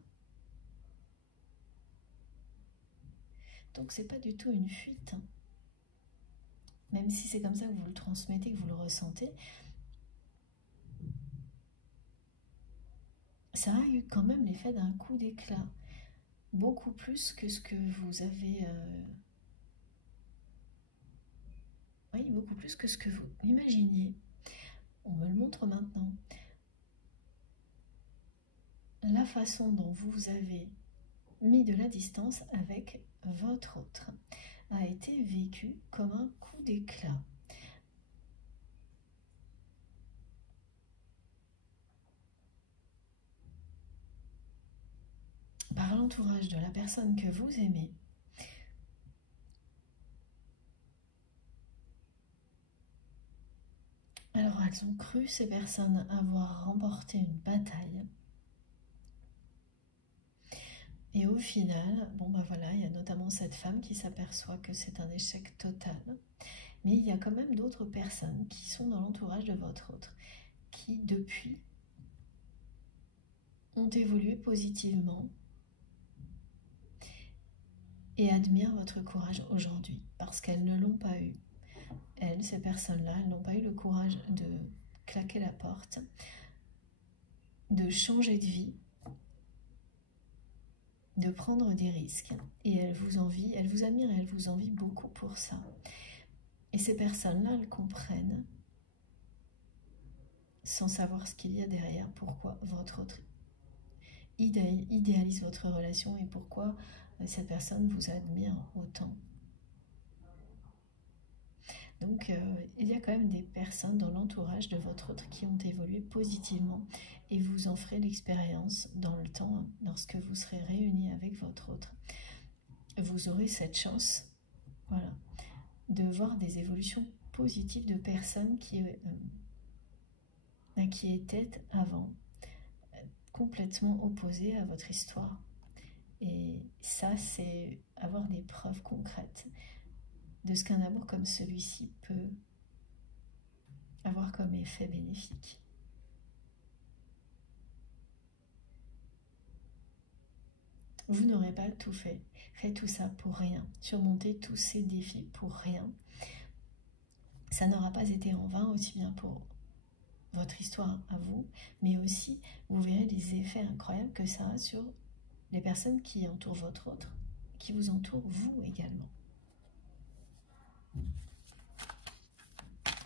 Donc c'est pas du tout une fuite, hein. Même si c'est comme ça que vous le transmettez, que vous le ressentez, ça a eu quand même l'effet d'un coup d'éclat. Beaucoup plus que ce que vous avez... Oui, beaucoup plus que ce que vous imaginiez. On me le montre maintenant. La façon dont vous avez mis de la distance avec votre autre a été vécue comme un coup d'éclat. Par l'entourage de la personne que vous aimez. Alors elles ont cru, ces personnes, avoir remporté une bataille. Et au final, bon ben voilà, il y a notamment cette femme qui s'aperçoit que c'est un échec total. Mais il y a quand même d'autres personnes qui sont dans l'entourage de votre autre, qui depuis ont évolué positivement et admirent votre courage aujourd'hui, parce qu'elles ne l'ont pas eu. Elles, ces personnes-là, elles n'ont pas eu le courage de claquer la porte, de changer de vie, de prendre des risques. Et elles vous envient, elles vous admirent et elles vous envient beaucoup pour ça. Et ces personnes-là, elles comprennent, sans savoir ce qu'il y a derrière, pourquoi votre autre idéalise votre relation et pourquoi cette personne vous admire autant. Donc, il y a quand même des personnes dans l'entourage de votre autre qui ont évolué positivement et vous en ferez l'expérience dans le temps lorsque vous serez réunis avec votre autre. Vous aurez cette chance voilà, de voir des évolutions positives de personnes qui étaient avant complètement opposées à votre histoire. Et ça, c'est avoir des preuves concrètes de ce qu'un amour comme celui-ci peut avoir comme effet bénéfique. Vous n'aurez pas tout fait tout ça pour rien, surmonter tous ces défis pour rien. Ça n'aura pas été en vain, aussi bien pour votre histoire à vous, mais aussi vous verrez les effets incroyables que ça a sur les personnes qui entourent votre autre, qui vous entourent vous également.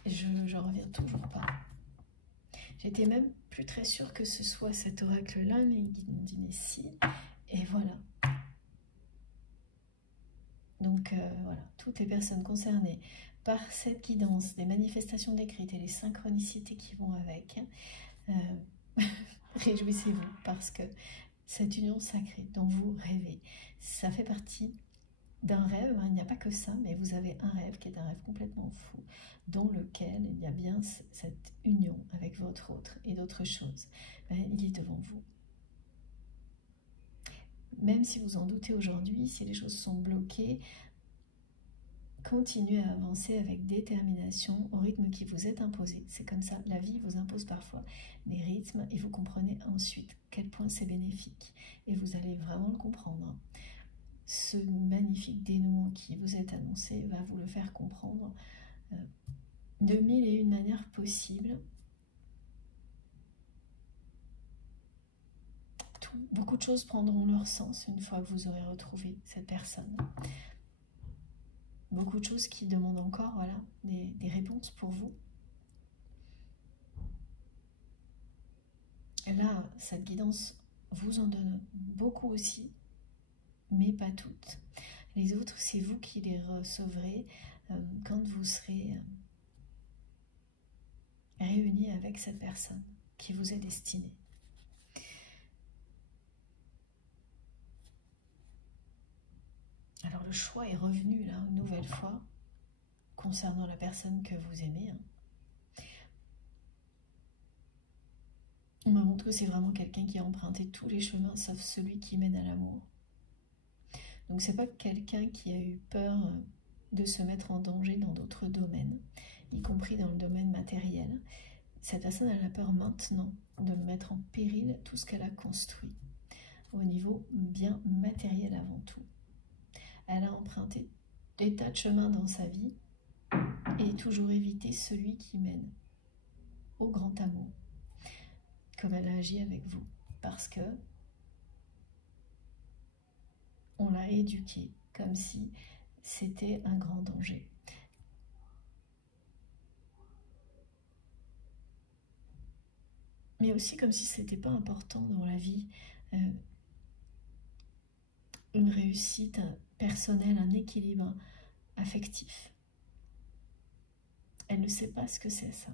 Je reviens toujours pas. J'étais même plus très sûre que ce soit cet oracle-là, mais il me dit mais si, et voilà. Donc voilà, toutes les personnes concernées par cette guidance, des manifestations décrites et les synchronicités qui vont avec, réjouissez-vous parce que cette union sacrée dont vous rêvez, ça fait partie d'un rêve, hein, il n'y a pas que ça, mais vous avez un rêve qui est un rêve complètement fou, dans lequel il y a bien cette union avec votre autre et d'autres choses. Il est devant vous. Même si vous en doutez aujourd'hui, si les choses sont bloquées, continuez à avancer avec détermination au rythme qui vous est imposé. C'est comme ça, la vie vous impose parfois des rythmes et vous comprenez ensuite quel point c'est bénéfique. Et vous allez vraiment le comprendre. Ce magnifique dénouement qui vous est annoncé va vous le faire comprendre de mille et une manières possibles. Beaucoup de choses prendront leur sens une fois que vous aurez retrouvé cette personne. Beaucoup de choses qui demandent encore voilà, des réponses pour vous. Et là, cette guidance vous en donne beaucoup aussi, mais pas toutes. Les autres, c'est vous qui les recevrez quand vous serez réunis avec cette personne qui vous est destinée. Alors le choix est revenu là, une nouvelle fois, concernant la personne que vous aimez. On me montre que c'est vraiment quelqu'un qui a emprunté tous les chemins, sauf celui qui mène à l'amour. Donc c'est pas quelqu'un qui a eu peur de se mettre en danger dans d'autres domaines, y compris dans le domaine matériel. Cette personne a la peur maintenant de mettre en péril tout ce qu'elle a construit, au niveau bien matériel avant tout. Elle a emprunté des tas de chemins dans sa vie et toujours évité celui qui mène au grand amour, comme elle a agi avec vous, parce que on l'a éduquée comme si c'était un grand danger. Mais aussi comme si c'était pas important dans la vie, une réussite personnelle, un équilibre affectif. Elle ne sait pas ce que c'est ça.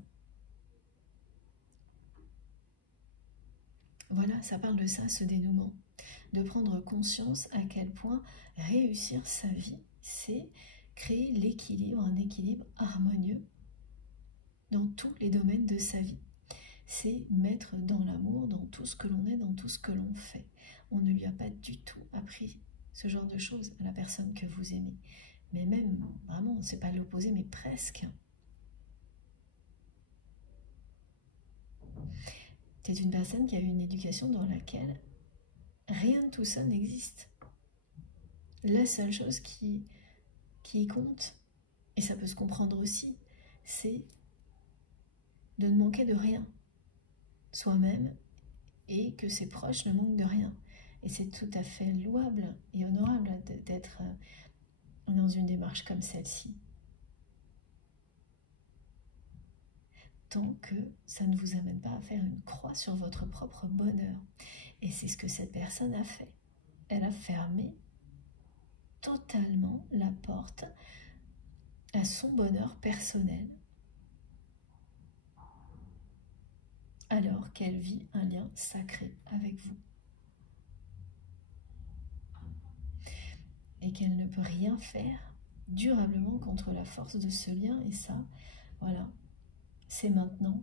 Voilà, ça parle de ça, ce dénouement. De prendre conscience à quel point réussir sa vie, c'est créer l'équilibre, un équilibre harmonieux dans tous les domaines de sa vie. C'est mettre dans l'amour, dans tout ce que l'on est, dans tout ce que l'on fait. On ne lui a pas du tout appris ce genre de choses à la personne que vous aimez. Mais même, vraiment, c'est pas l'opposé, mais presque. C'est une personne qui a eu une éducation dans laquelle rien de tout ça n'existe. La seule chose qui compte, et ça peut se comprendre aussi, c'est de ne manquer de rien, soi-même, et que ses proches ne manquent de rien. Et c'est tout à fait louable et honorable d'être dans une démarche comme celle-ci. Tant que ça ne vous amène pas à faire une croix sur votre propre bonheur. Et c'est ce que cette personne a fait. Elle a fermé totalement la porte à son bonheur personnel, alors qu'elle vit un lien sacré avec vous. Et qu'elle ne peut rien faire durablement contre la force de ce lien. Et ça, voilà, c'est maintenant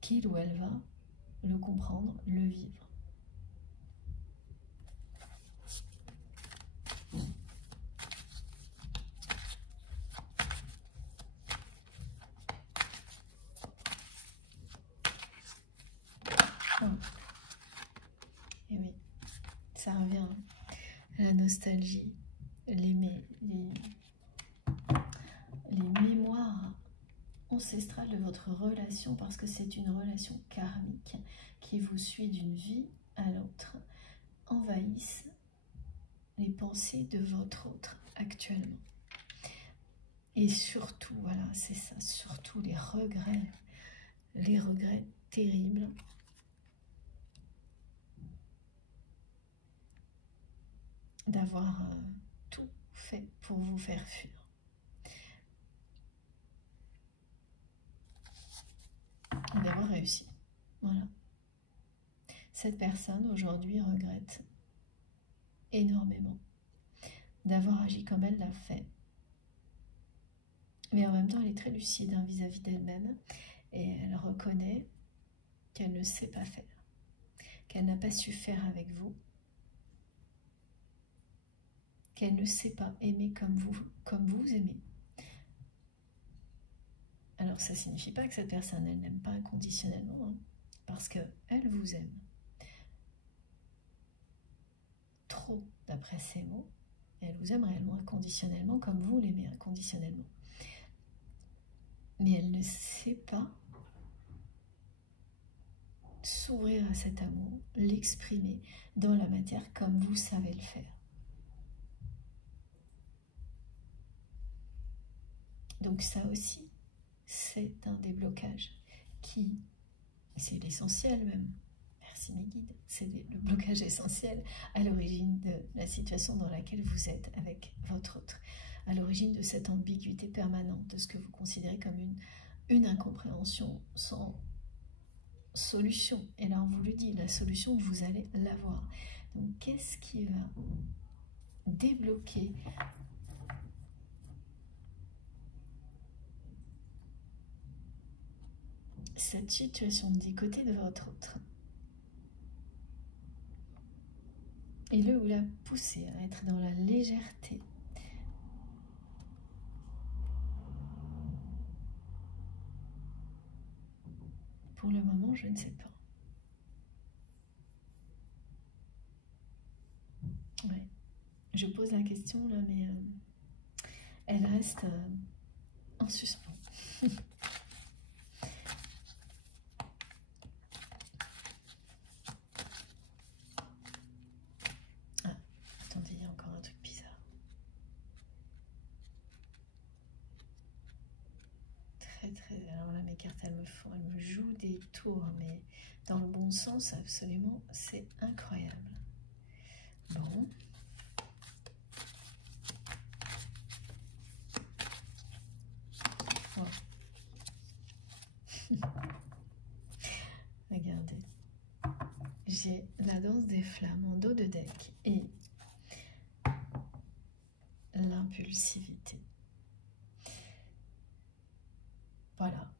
qu'il ou elle va le comprendre, le vivre. Oh. Et oui, ça revient à la nostalgie, les mémoires ancestrales de votre relation, parce que c'est une relation karmique qui vous suit d'une vie à l'autre, envahissent les pensées de votre autre actuellement. Et surtout, voilà, c'est ça, surtout les regrets terribles d'avoir tout fait pour vous faire fuir. D'avoir réussi. Voilà. Cette personne aujourd'hui regrette énormément d'avoir agi comme elle l'a fait. Mais en même temps, elle est très lucide vis-à-vis d'elle-même et elle reconnaît qu'elle ne sait pas faire, qu'elle n'a pas su faire avec vous, qu'elle ne sait pas aimer comme vous aimez. Alors ça ne signifie pas que cette personne, elle n'aime pas inconditionnellement, hein, parce qu'elle vous aime. Trop, d'après ses mots, elle vous aime réellement inconditionnellement comme vous l'aimez inconditionnellement. Mais elle ne sait pas s'ouvrir à cet amour, l'exprimer dans la matière comme vous savez le faire. Donc ça aussi, c'est un déblocage qui, c'est l'essentiel même, merci mes guides, c'est le blocage essentiel à l'origine de la situation dans laquelle vous êtes avec votre autre, à l'origine de cette ambiguïté permanente, de ce que vous considérez comme une incompréhension sans solution. Et là on vous le dit, la solution vous allez l'avoir. Donc qu'est-ce qui va débloquer cette situation du côté de votre autre et le ou la pousser à être dans la légèreté, pour le moment je ne sais pas. Ouais. Je pose la question là, mais elle reste en suspens. Ah, attendez, il y a encore un truc bizarre. Très, alors là mes cartes elles me jouent des tours, mais dans le bon sens absolument, c'est incroyable. Bon. Oh. Regardez, j'ai la danse des flammes en dos de deck et l'impulsivité. Voilà.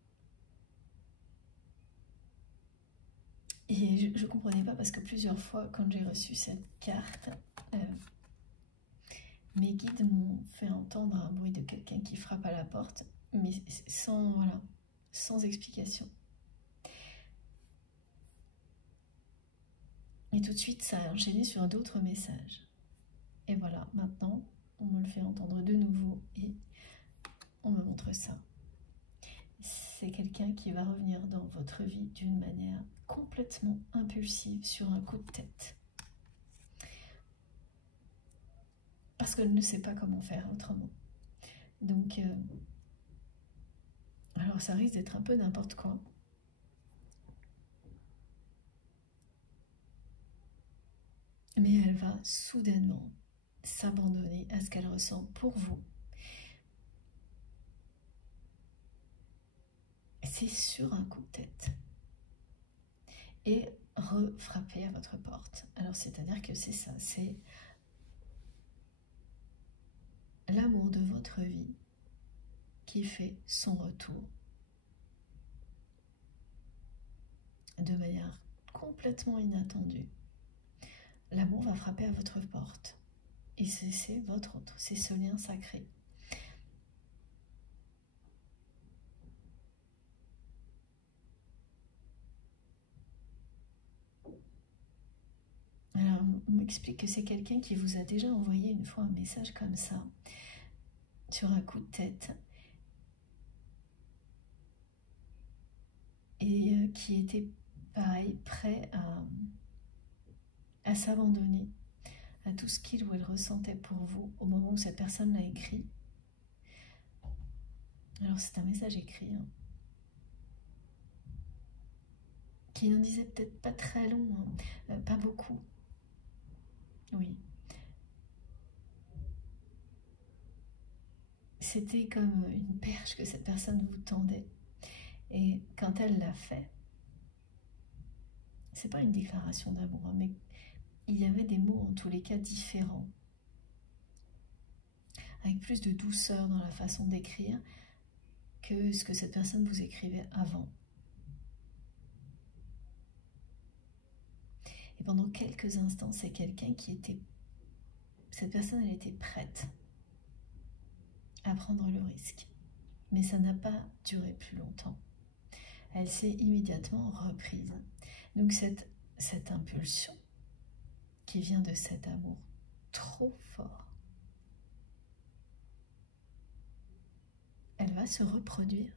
Et je ne comprenais pas parce que plusieurs fois, quand j'ai reçu cette carte, mes guides m'ont fait entendre un bruit de quelqu'un qui frappe à la porte, mais sans explication. Et tout de suite, ça a enchaîné sur d'autres messages. Et voilà, maintenant, on me le fait entendre de nouveau et on me montre ça. C'est quelqu'un qui va revenir dans votre vie d'une manière complètement impulsive sur un coup de tête. Parce qu'elle ne sait pas comment faire autrement. Donc, alors ça risque d'être un peu n'importe quoi. Mais elle va soudainement s'abandonner à ce qu'elle ressent pour vous. C'est sur un coup de tête. Et refrapper à votre porte. Alors c'est-à-dire que c'est ça, c'est l'amour de votre vie qui fait son retour de manière complètement inattendue. L'amour va frapper à votre porte et c'est votre autre, c'est ce lien sacré. Alors, on m'explique que c'est quelqu'un qui vous a déjà envoyé une fois un message comme ça, sur un coup de tête, et qui était, pareil, prêt à s'abandonner à tout ce qu'il ou elle ressentait pour vous au moment où cette personne l'a écrit. Alors, c'est un message écrit, hein, qui n'en disait peut-être pas très long, hein, pas beaucoup. Oui. C'était comme une perche que cette personne vous tendait. Et quand elle l'a fait, c'est pas une déclaration d'amour, hein, mais il y avait des mots en tous les cas différents, avec plus de douceur dans la façon d'écrire que ce que cette personne vous écrivait avant. Et pendant quelques instants, c'est quelqu'un qui était... Cette personne, elle était prête à prendre le risque. Mais ça n'a pas duré plus longtemps. Elle s'est immédiatement reprise. Donc cette impulsion qui vient de cet amour trop fort, elle va se reproduire.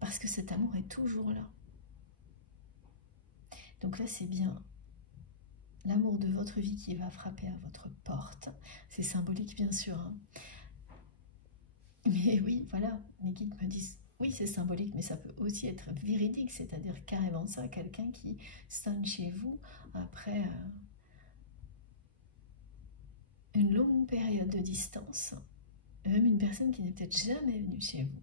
Parce que cet amour est toujours là. Donc là, c'est bien l'amour de votre vie qui va frapper à votre porte. C'est symbolique, bien sûr, hein. Mais oui, voilà, mes guides me disent, oui, c'est symbolique, mais ça peut aussi être véridique, c'est-à-dire carrément ça, quelqu'un qui sonne chez vous après une longue période de distance, même une personne qui n'est peut-être jamais venue chez vous.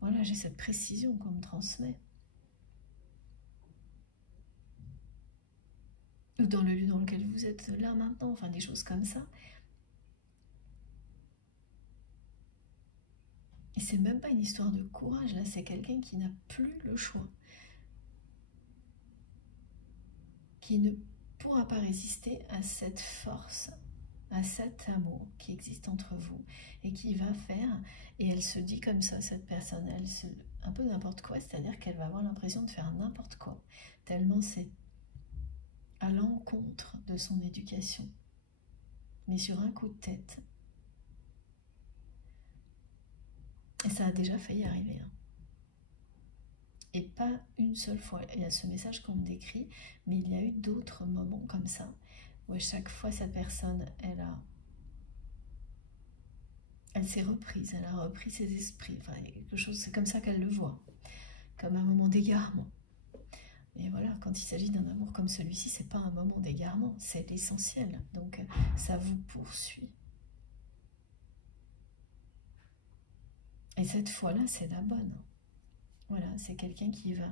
Voilà, j'ai cette précision qu'on me transmet. Ou dans le lieu dans lequel vous êtes là maintenant, enfin des choses comme ça. Et c'est même pas une histoire de courage, là, c'est quelqu'un qui n'a plus le choix. Qui ne pourra pas résister à cette force, à cet amour qui existe entre vous et qui va faire, et elle se dit comme ça, cette personne, elle se, un peu n'importe quoi, c'est-à-dire qu'elle va avoir l'impression de faire n'importe quoi, tellement c'est à l'encontre de son éducation. Mais sur un coup de tête, et ça a déjà failli arriver, hein. Et pas une seule fois. Il y a ce message qu'on me décrit, mais il y a eu d'autres moments comme ça, où à chaque fois cette personne, elle s'est reprise, elle a repris ses esprits, enfin quelque chose, c'est comme ça qu'elle le voit, comme un moment d'égarement. Et voilà, quand il s'agit d'un amour comme celui-ci, c'est pas un moment d'égarement, c'est l'essentiel, donc ça vous poursuit. Et cette fois-là, c'est la bonne. Voilà, c'est quelqu'un qui va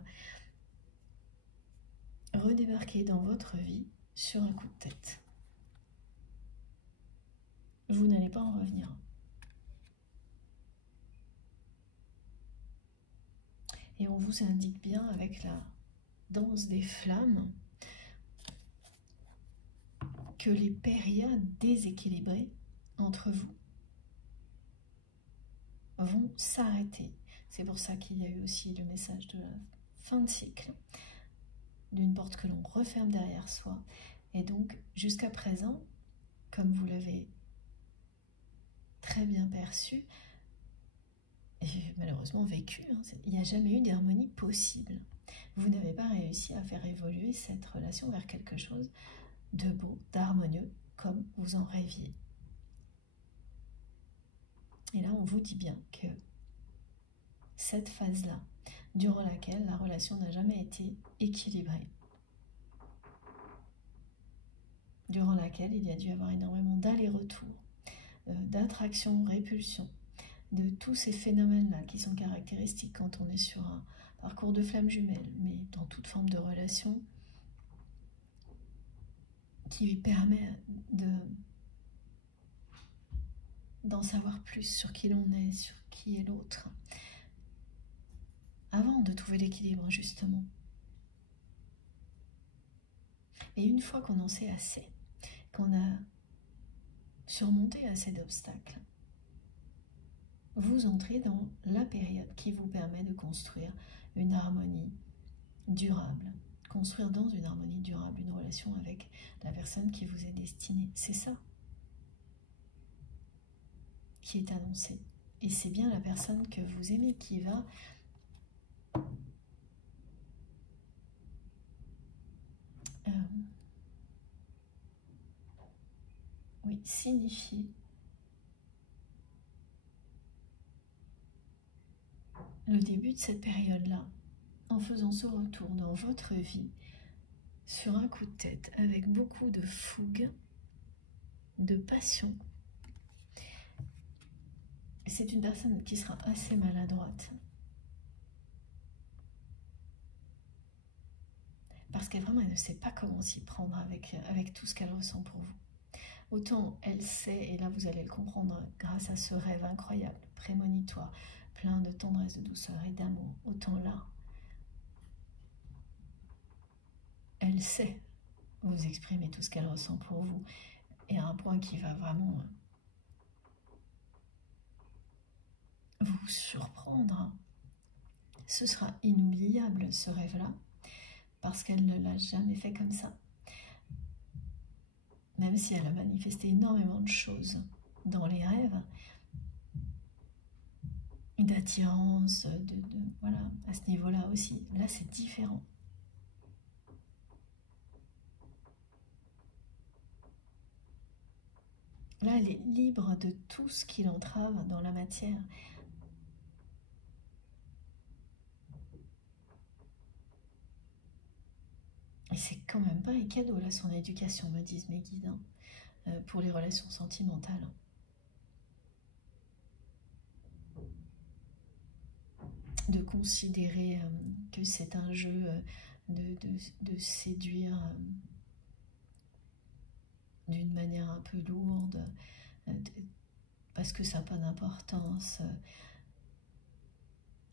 redébarquer dans votre vie sur un coup de tête. Vous n'allez pas en revenir. Et on vous indique bien avec la danse des flammes que les périodes déséquilibrées entre vous vont s'arrêter. C'est pour ça qu'il y a eu aussi le message de la fin de cycle, d'une porte que l'on referme derrière soi. Et donc, jusqu'à présent, comme vous l'avez très bien perçu, et malheureusement vécu, hein, il n'y a jamais eu d'harmonie possible. Vous n'avez pas réussi à faire évoluer cette relation vers quelque chose de beau, d'harmonieux, comme vous en rêviez. Et là, on vous dit bien que cette phase-là, durant laquelle la relation n'a jamais été équilibrée, durant laquelle il y a dû avoir énormément d'allers-retours, d'attraction, répulsion, de tous ces phénomènes-là qui sont caractéristiques quand on est sur un parcours de flamme jumelle, mais dans toute forme de relation, qui lui permet d'en savoir plus sur qui l'on est, sur qui est l'autre, avant de trouver l'équilibre justement. Et une fois qu'on en sait assez, qu'on a surmonté assez d'obstacles, vous entrez dans la période qui vous permet de construire une harmonie durable. Construire dans une harmonie durable une relation avec la personne qui vous est destinée. C'est ça qui est annoncé. Et c'est bien la personne que vous aimez qui va signifier le début de cette période-là, en faisant ce retour dans votre vie sur un coup de tête avec beaucoup de fougue, de passion. C'est une personne qui sera assez maladroite parce qu'elle vraiment elle ne sait pas comment s'y prendre avec tout ce qu'elle ressent pour vous. Autant elle sait, et là vous allez le comprendre grâce à ce rêve incroyable, prémonitoire, plein de tendresse, de douceur et d'amour, autant là, elle sait vous exprimer tout ce qu'elle ressent pour vous, et à un point qui va vraiment vous surprendre. Ce sera inoubliable ce rêve-là, parce qu'elle ne l'a jamais fait comme ça. Même si elle a manifesté énormément de choses dans les rêves, d'attirance, voilà, à ce niveau-là aussi. Là, c'est différent. Là, elle est libre de tout ce qui l'entrave dans la matière. Et c'est quand même pas un cadeau, là, son éducation, me disent mes guides, hein, pour les relations sentimentales. De considérer que c'est un jeu de séduire d'une manière un peu lourde, parce que ça n'a pas d'importance,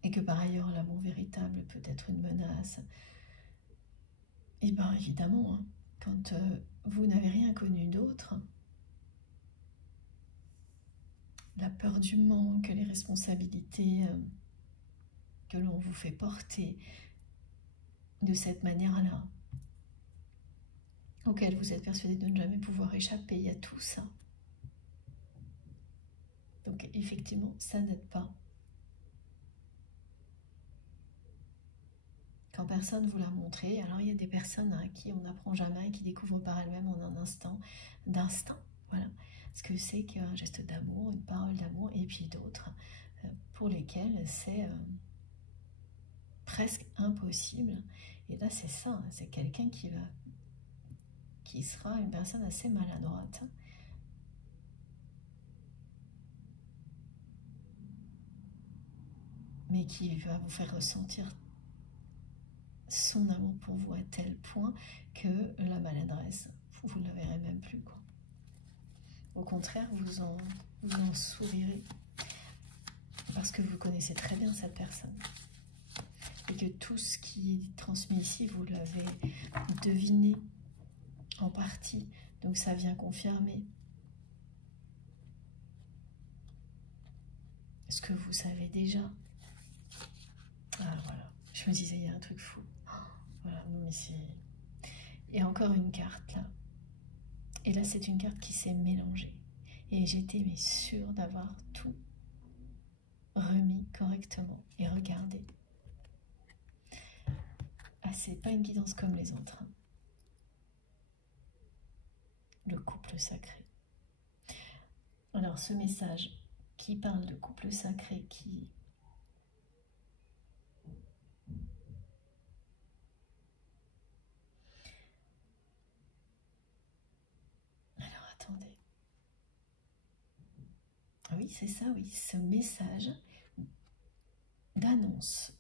et que par ailleurs l'amour véritable peut être une menace. Et bien évidemment, hein, quand vous n'avez rien connu d'autre, la peur du manque, les responsabilités que l'on vous fait porter de cette manière-là, auquel vous êtes persuadé de ne jamais pouvoir échapper, il y a tout ça. Donc effectivement, ça n'aide pas. Quand personne vous l'a montré, alors il y a des personnes à qui on n'apprend jamais et qui découvrent par elles-mêmes en un instant, d'instinct, voilà, ce que c'est qu'un geste d'amour, une parole d'amour, et puis d'autres pour lesquelles c'est presque impossible. Et là c'est ça, c'est quelqu'un qui sera une personne assez maladroite, mais qui va vous faire ressentir son amour pour vous à tel point que la maladresse, vous ne la verrez même plus, quoi. Au contraire, vous en sourirez parce que vous connaissez très bien cette personne et que tout ce qui est transmis ici, vous l'avez deviné en partie, donc ça vient confirmer ce que vous savez déjà. Ah voilà, je me disais il y a un truc fou. Voilà, non mais c'est... Et encore une carte là. Et là c'est une carte qui s'est mélangée. Et j'étais mais sûre d'avoir tout remis correctement. Et regardez. Ah, c'est pas une guidance comme les autres. Le couple sacré. Alors ce message qui parle de couple sacré, qui... Alors attendez. Ah oui, oui, c'est ça, oui, ce message d'annonce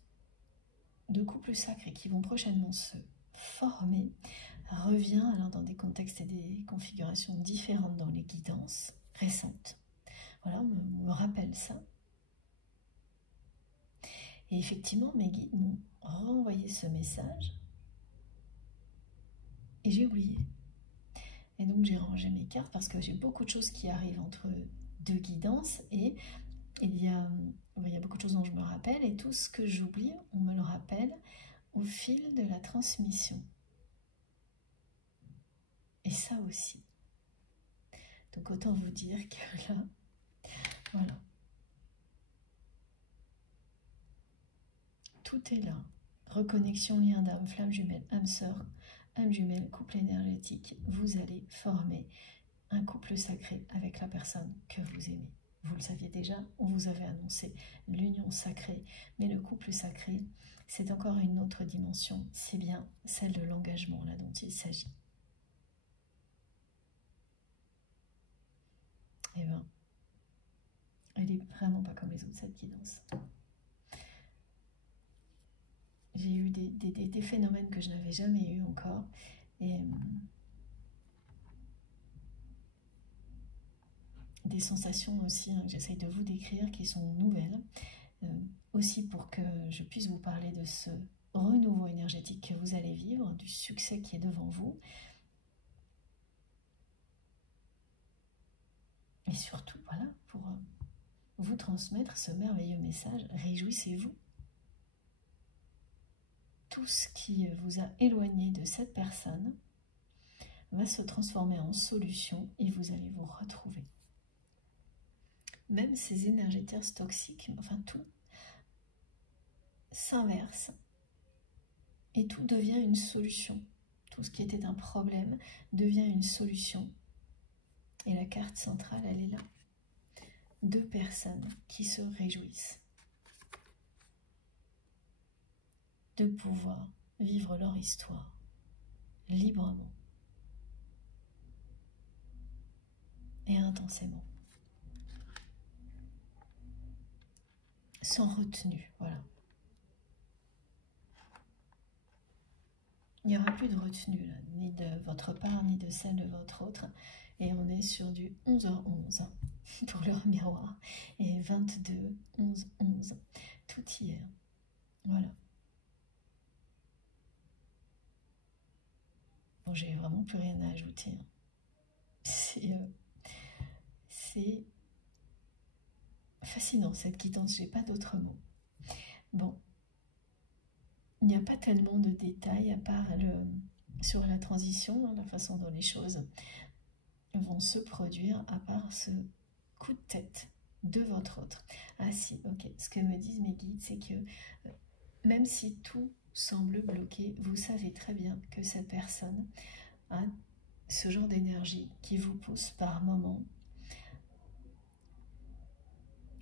de couples sacrés qui vont prochainement se former revient alors dans des contextes et des configurations différentes dans les guidances récentes. Voilà, on me rappelle ça. Et effectivement, mes guides m'ont renvoyé ce message et j'ai oublié. Et donc j'ai rangé mes cartes parce que j'ai beaucoup de choses qui arrivent entre deux guidances et il y a beaucoup de choses dont je me rappelle et tout ce que j'oublie, on me le rappelle au fil de la transmission. Et ça aussi. Donc autant vous dire que là, voilà. Tout est là. Reconnexion, lien d'âme, flamme jumelle, âme sœur, âme jumelle, couple énergétique. Vous allez former un couple sacré avec la personne que vous aimez. Vous le saviez déjà, on vous avait annoncé l'union sacrée. Mais le couple sacré, c'est encore une autre dimension. C'est bien celle de l'engagement là dont il s'agit. Et bien, elle est vraiment pas comme les autres, cette guidance. J'ai eu des phénomènes que je n'avais jamais eu encore. Et des sensations aussi, hein, que j'essaye de vous décrire, qui sont nouvelles. Aussi pour que je puisse vous parler de ce renouveau énergétique que vous allez vivre, du succès qui est devant vous. Et surtout, voilà, pour vous transmettre ce merveilleux message, réjouissez-vous. Tout ce qui vous a éloigné de cette personne va se transformer en solution et vous allez vous retrouver. Même ces énergétiques toxiques, enfin tout, s'inverse et tout devient une solution. Tout ce qui était un problème devient une solution. Et la carte centrale, elle est là. Deux personnes qui se réjouissent de pouvoir vivre leur histoire librement et intensément. Sans retenue, voilà. Il n'y aura plus de retenue, là, ni de votre part, ni de celle de votre autre. Et on est sur du 11h11 pour le miroir. Et 22, 11, 11. Tout y est. Voilà. Bon, j'ai vraiment plus rien à ajouter. C'est fascinant, cette guidance. J'ai pas d'autres mots. Bon. Il n'y a pas tellement de détails à part sur la transition, hein, la façon dont les choses vont se produire, à part ce coup de tête de votre autre. Ah si, ok. Ce que me disent mes guides, c'est que même si tout semble bloqué, vous savez très bien que cette personne a ce genre d'énergie qui vous pousse par moments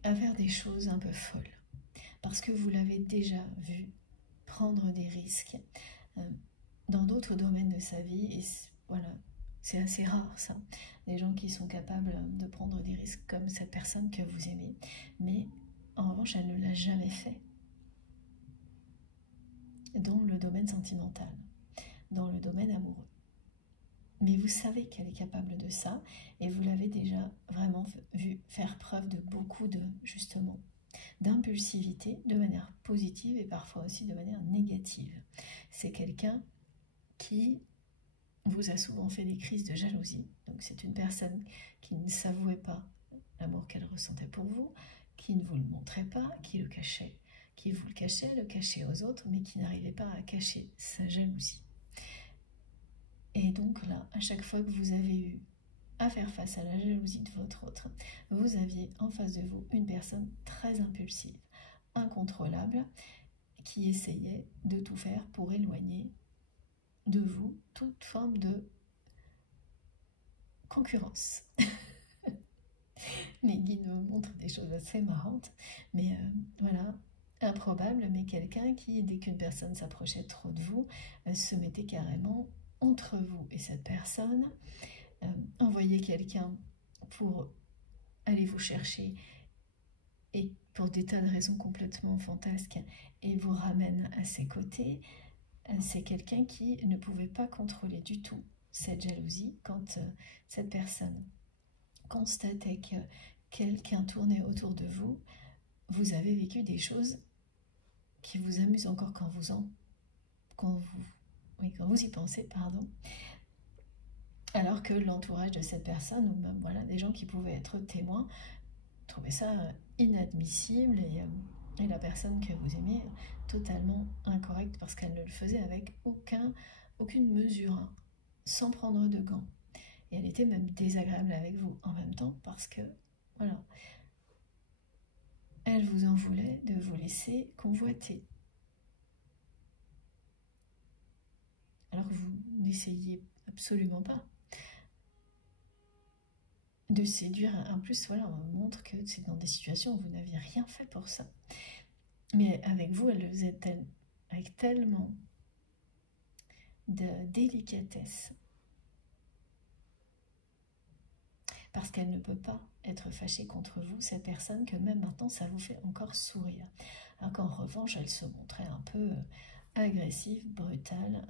à faire des choses un peu folles. Parce que vous l'avez déjà vu prendre des risques dans d'autres domaines de sa vie. Et voilà, c'est assez rare ça, des gens qui sont capables de prendre des risques comme cette personne que vous aimez. Mais en revanche, elle ne l'a jamais fait dans le domaine sentimental, dans le domaine amoureux. Mais vous savez qu'elle est capable de ça et vous l'avez déjà vraiment vu faire preuve de beaucoup de, justement, d'impulsivité de manière positive et parfois aussi de manière négative. C'est quelqu'un qui vous a souvent fait des crises de jalousie. Donc c'est une personne qui ne s'avouait pas l'amour qu'elle ressentait pour vous, qui ne vous le montrait pas, qui le cachait, qui vous le cachait aux autres, mais qui n'arrivait pas à cacher sa jalousie. Et donc là, à chaque fois que vous avez eu à faire face à la jalousie de votre autre, vous aviez en face de vous une personne très impulsive, incontrôlable, qui essayait de tout faire pour éloigner de vous toute forme de concurrence. Mes guides me montrent des choses assez marrantes, mais voilà, improbable, mais quelqu'un qui, dès qu'une personne s'approchait trop de vous, se mettait carrément entre vous et cette personne, envoyait quelqu'un pour aller vous chercher et pour des tas de raisons complètement fantasques, et vous ramène à ses côtés, c'est quelqu'un qui ne pouvait pas contrôler du tout cette jalousie quand cette personne constatait que quelqu'un tournait autour de vous. Vous avez vécu des choses qui vous amusent encore quand vous y pensez, pardon. Alors que l'entourage de cette personne, ou même voilà, des gens qui pouvaient être témoins, trouvaient ça inadmissible et la personne que vous aimez totalement incorrecte parce qu'elle ne le faisait avec aucune mesure, hein, sans prendre de gants. Et elle était même désagréable avec vous en même temps parce que, voilà, elle vous en voulait de vous laisser convoiter. Alors que vous n'essayiez absolument pas de séduire. En plus, voilà, on montre que c'est dans des situations où vous n'aviez rien fait pour ça. Mais avec vous, elle le faisait avec tellement de délicatesse. Parce qu'elle ne peut pas être fâchée contre vous, cette personne, que même maintenant, ça vous fait encore sourire. Alors qu'en revanche, elle se montrait un peu agressive, brutale,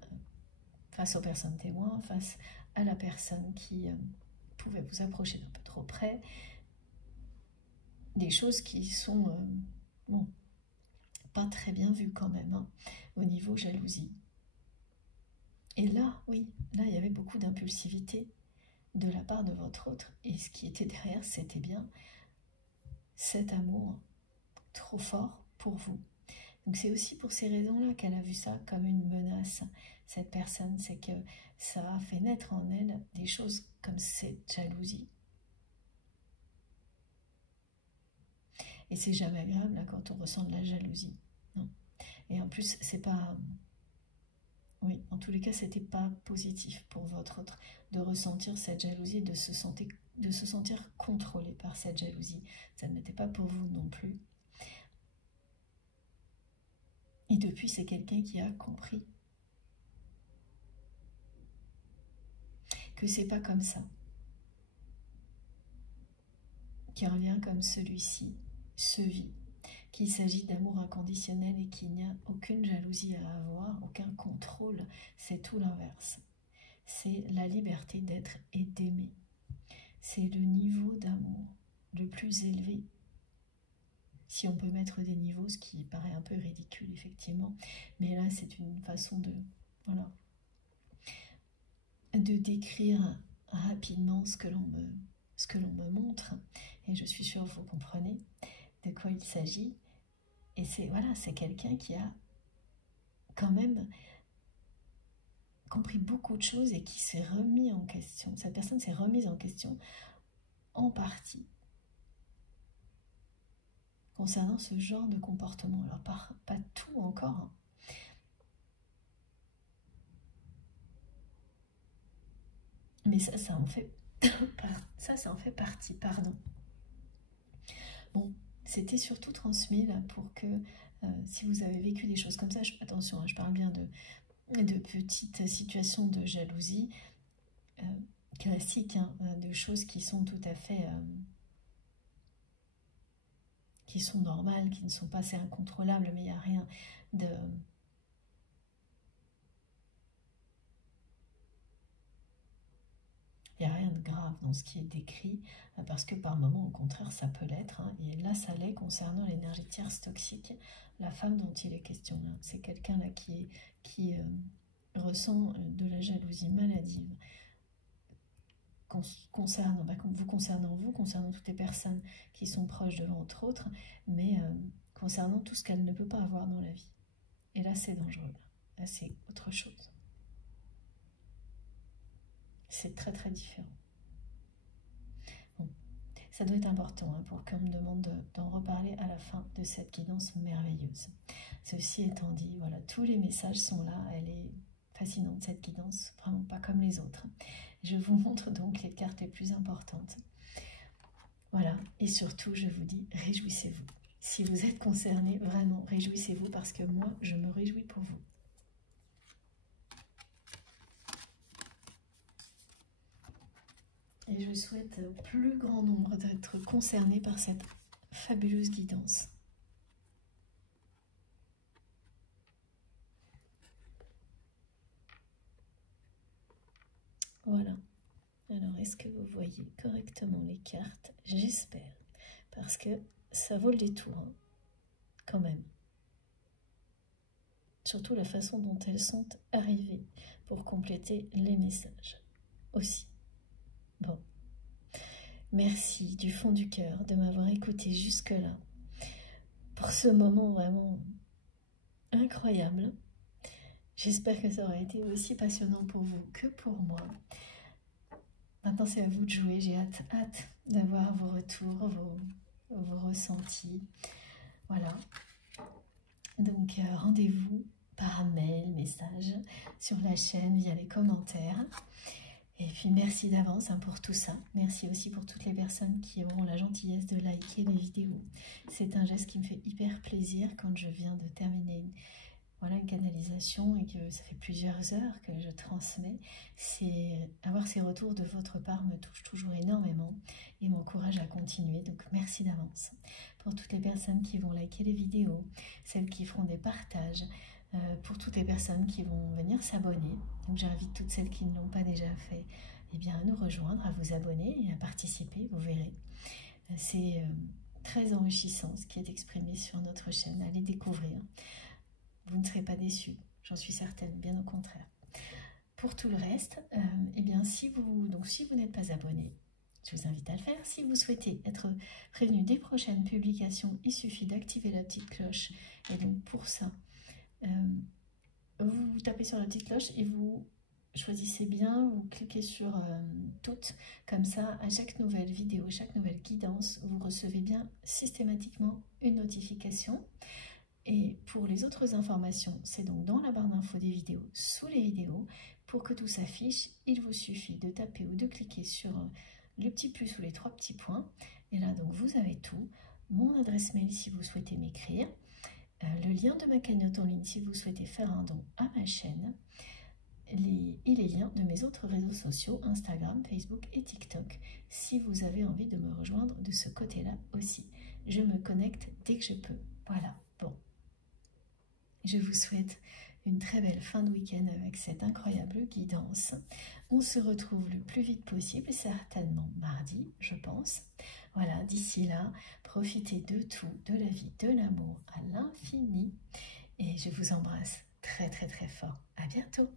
face aux personnes témoins, face à la personne qui pouvait vous approcher d'un peu trop près. Des choses qui sont, bon, pas très bien vues quand même, hein, au niveau jalousie. Et là, oui, là, il y avait beaucoup d'impulsivité de la part de votre autre. Et ce qui était derrière, c'était bien cet amour trop fort pour vous. Donc c'est aussi pour ces raisons-là qu'elle a vu ça comme une menace, cette personne. C'est que ça a fait naître en elle des choses comme cette jalousie. Et c'est jamais agréable là, quand on ressent de la jalousie. Non. Et en plus, c'est pas... Oui, en tous les cas, c'était pas positif pour votre autre de ressentir cette jalousie, de se sentir contrôlé par cette jalousie. Ça n'était pas pour vous non plus. Et depuis, c'est quelqu'un qui a compris que c'est pas comme ça, qui revient comme celui-ci se vit, qu'il s'agit d'amour inconditionnel et qu'il n'y a aucune jalousie à avoir, aucun contrôle, c'est tout l'inverse. C'est la liberté d'être et d'aimer. C'est le niveau d'amour le plus élevé. Si on peut mettre des niveaux, ce qui paraît un peu ridicule, effectivement. Mais là, c'est une façon de, voilà, de décrire rapidement ce que l'on me montre. Et je suis sûre que vous comprenez de quoi il s'agit. Et c'est voilà, c'est quelqu'un qui a quand même compris beaucoup de choses et qui s'est remis en question. Cette personne s'est remise en question en partie concernant ce genre de comportement. Alors pas tout encore, hein. Mais ça en fait ça en fait partie, pardon. Bon, c'était surtout transmis là pour que si vous avez vécu des choses comme ça, attention, hein, je parle bien de petites situations de jalousie classiques, hein, de choses qui sont tout à fait qui sont normales, qui ne sont pas assez incontrôlables, mais il n'y a rien de... Il n'y a rien de grave dans ce qui est décrit, parce que par moments, au contraire, ça peut l'être. Hein, et là, ça l'est concernant l'énergie tierce toxique, la femme dont il est question là. C'est quelqu'un là qui ressent de la jalousie maladive, concernant vous, concernant toutes les personnes qui sont proches de l'autre autre, mais concernant tout ce qu'elle ne peut pas avoir dans la vie. Et là, c'est dangereux. Là, c'est autre chose. C'est très très différent. Bon, ça doit être important hein, pour qu'on me demande d'en reparler à la fin de cette guidance merveilleuse. Ceci étant dit, voilà, tous les messages sont là. Elle est fascinante cette guidance, vraiment pas comme les autres. Je vous montre donc les cartes les plus importantes. Voilà, et surtout, je vous dis, réjouissez-vous. Si vous êtes concerné, vraiment, réjouissez-vous parce que moi, je me réjouis pour vous. Et je souhaite au plus grand nombre d'être concernés par cette fabuleuse guidance. Voilà. Alors, est-ce que vous voyez correctement les cartes? J'espère. Parce que ça vaut le détour, hein, quand même. Surtout la façon dont elles sont arrivées pour compléter les messages aussi. Bon. Merci du fond du cœur de m'avoir écouté jusque-là. Pour ce moment vraiment incroyable. J'espère que ça aura été aussi passionnant pour vous que pour moi. Maintenant, c'est à vous de jouer. J'ai hâte d'avoir vos retours, vos ressentis. Voilà. Donc, rendez-vous par mail, message, sur la chaîne, via les commentaires. Et puis, merci d'avance pour tout ça. Merci aussi pour toutes les personnes qui auront la gentillesse de liker les vidéos. C'est un geste qui me fait hyper plaisir quand je viens de terminer une canalisation et que ça fait plusieurs heures que je transmets. Avoir ces retours de votre part me touche toujours énormément et m'encourage à continuer. Donc merci d'avance. Pour toutes les personnes qui vont liker les vidéos, celles qui feront des partages, pour toutes les personnes qui vont venir s'abonner. Donc j'invite toutes celles qui ne l'ont pas déjà fait, eh bien, à nous rejoindre, à vous abonner et à participer, vous verrez. C'est très enrichissant ce qui est exprimé sur notre chaîne. Allez découvrir. Vous ne serez pas déçus, j'en suis certaine, bien au contraire. Pour tout le reste, eh bien, si vous n'êtes pas abonné, je vous invite à le faire. Si vous souhaitez être prévenu des prochaines publications, il suffit d'activer la petite cloche. Et donc pour ça, vous tapez sur la petite cloche et vous choisissez bien, vous cliquez sur toutes. Comme ça, à chaque nouvelle vidéo, chaque nouvelle guidance, vous recevez bien systématiquement une notification. Et pour les autres informations, c'est donc dans la barre d'infos des vidéos, sous les vidéos. Pour que tout s'affiche, il vous suffit de taper ou de cliquer sur le petit plus ou les 3 petits points. Et là, donc, vous avez tout. Mon adresse mail si vous souhaitez m'écrire. Le lien de ma cagnotte en ligne si vous souhaitez faire un don à ma chaîne. Et les liens de mes autres réseaux sociaux, Instagram, Facebook et TikTok, si vous avez envie de me rejoindre de ce côté-là aussi. Je me connecte dès que je peux. Voilà, bon. Je vous souhaite une très belle fin de week-end avec cette incroyable guidance. On se retrouve le plus vite possible, certainement mardi, je pense. Voilà, d'ici là, profitez de tout, de la vie, de l'amour à l'infini. Et je vous embrasse très très très fort. À bientôt.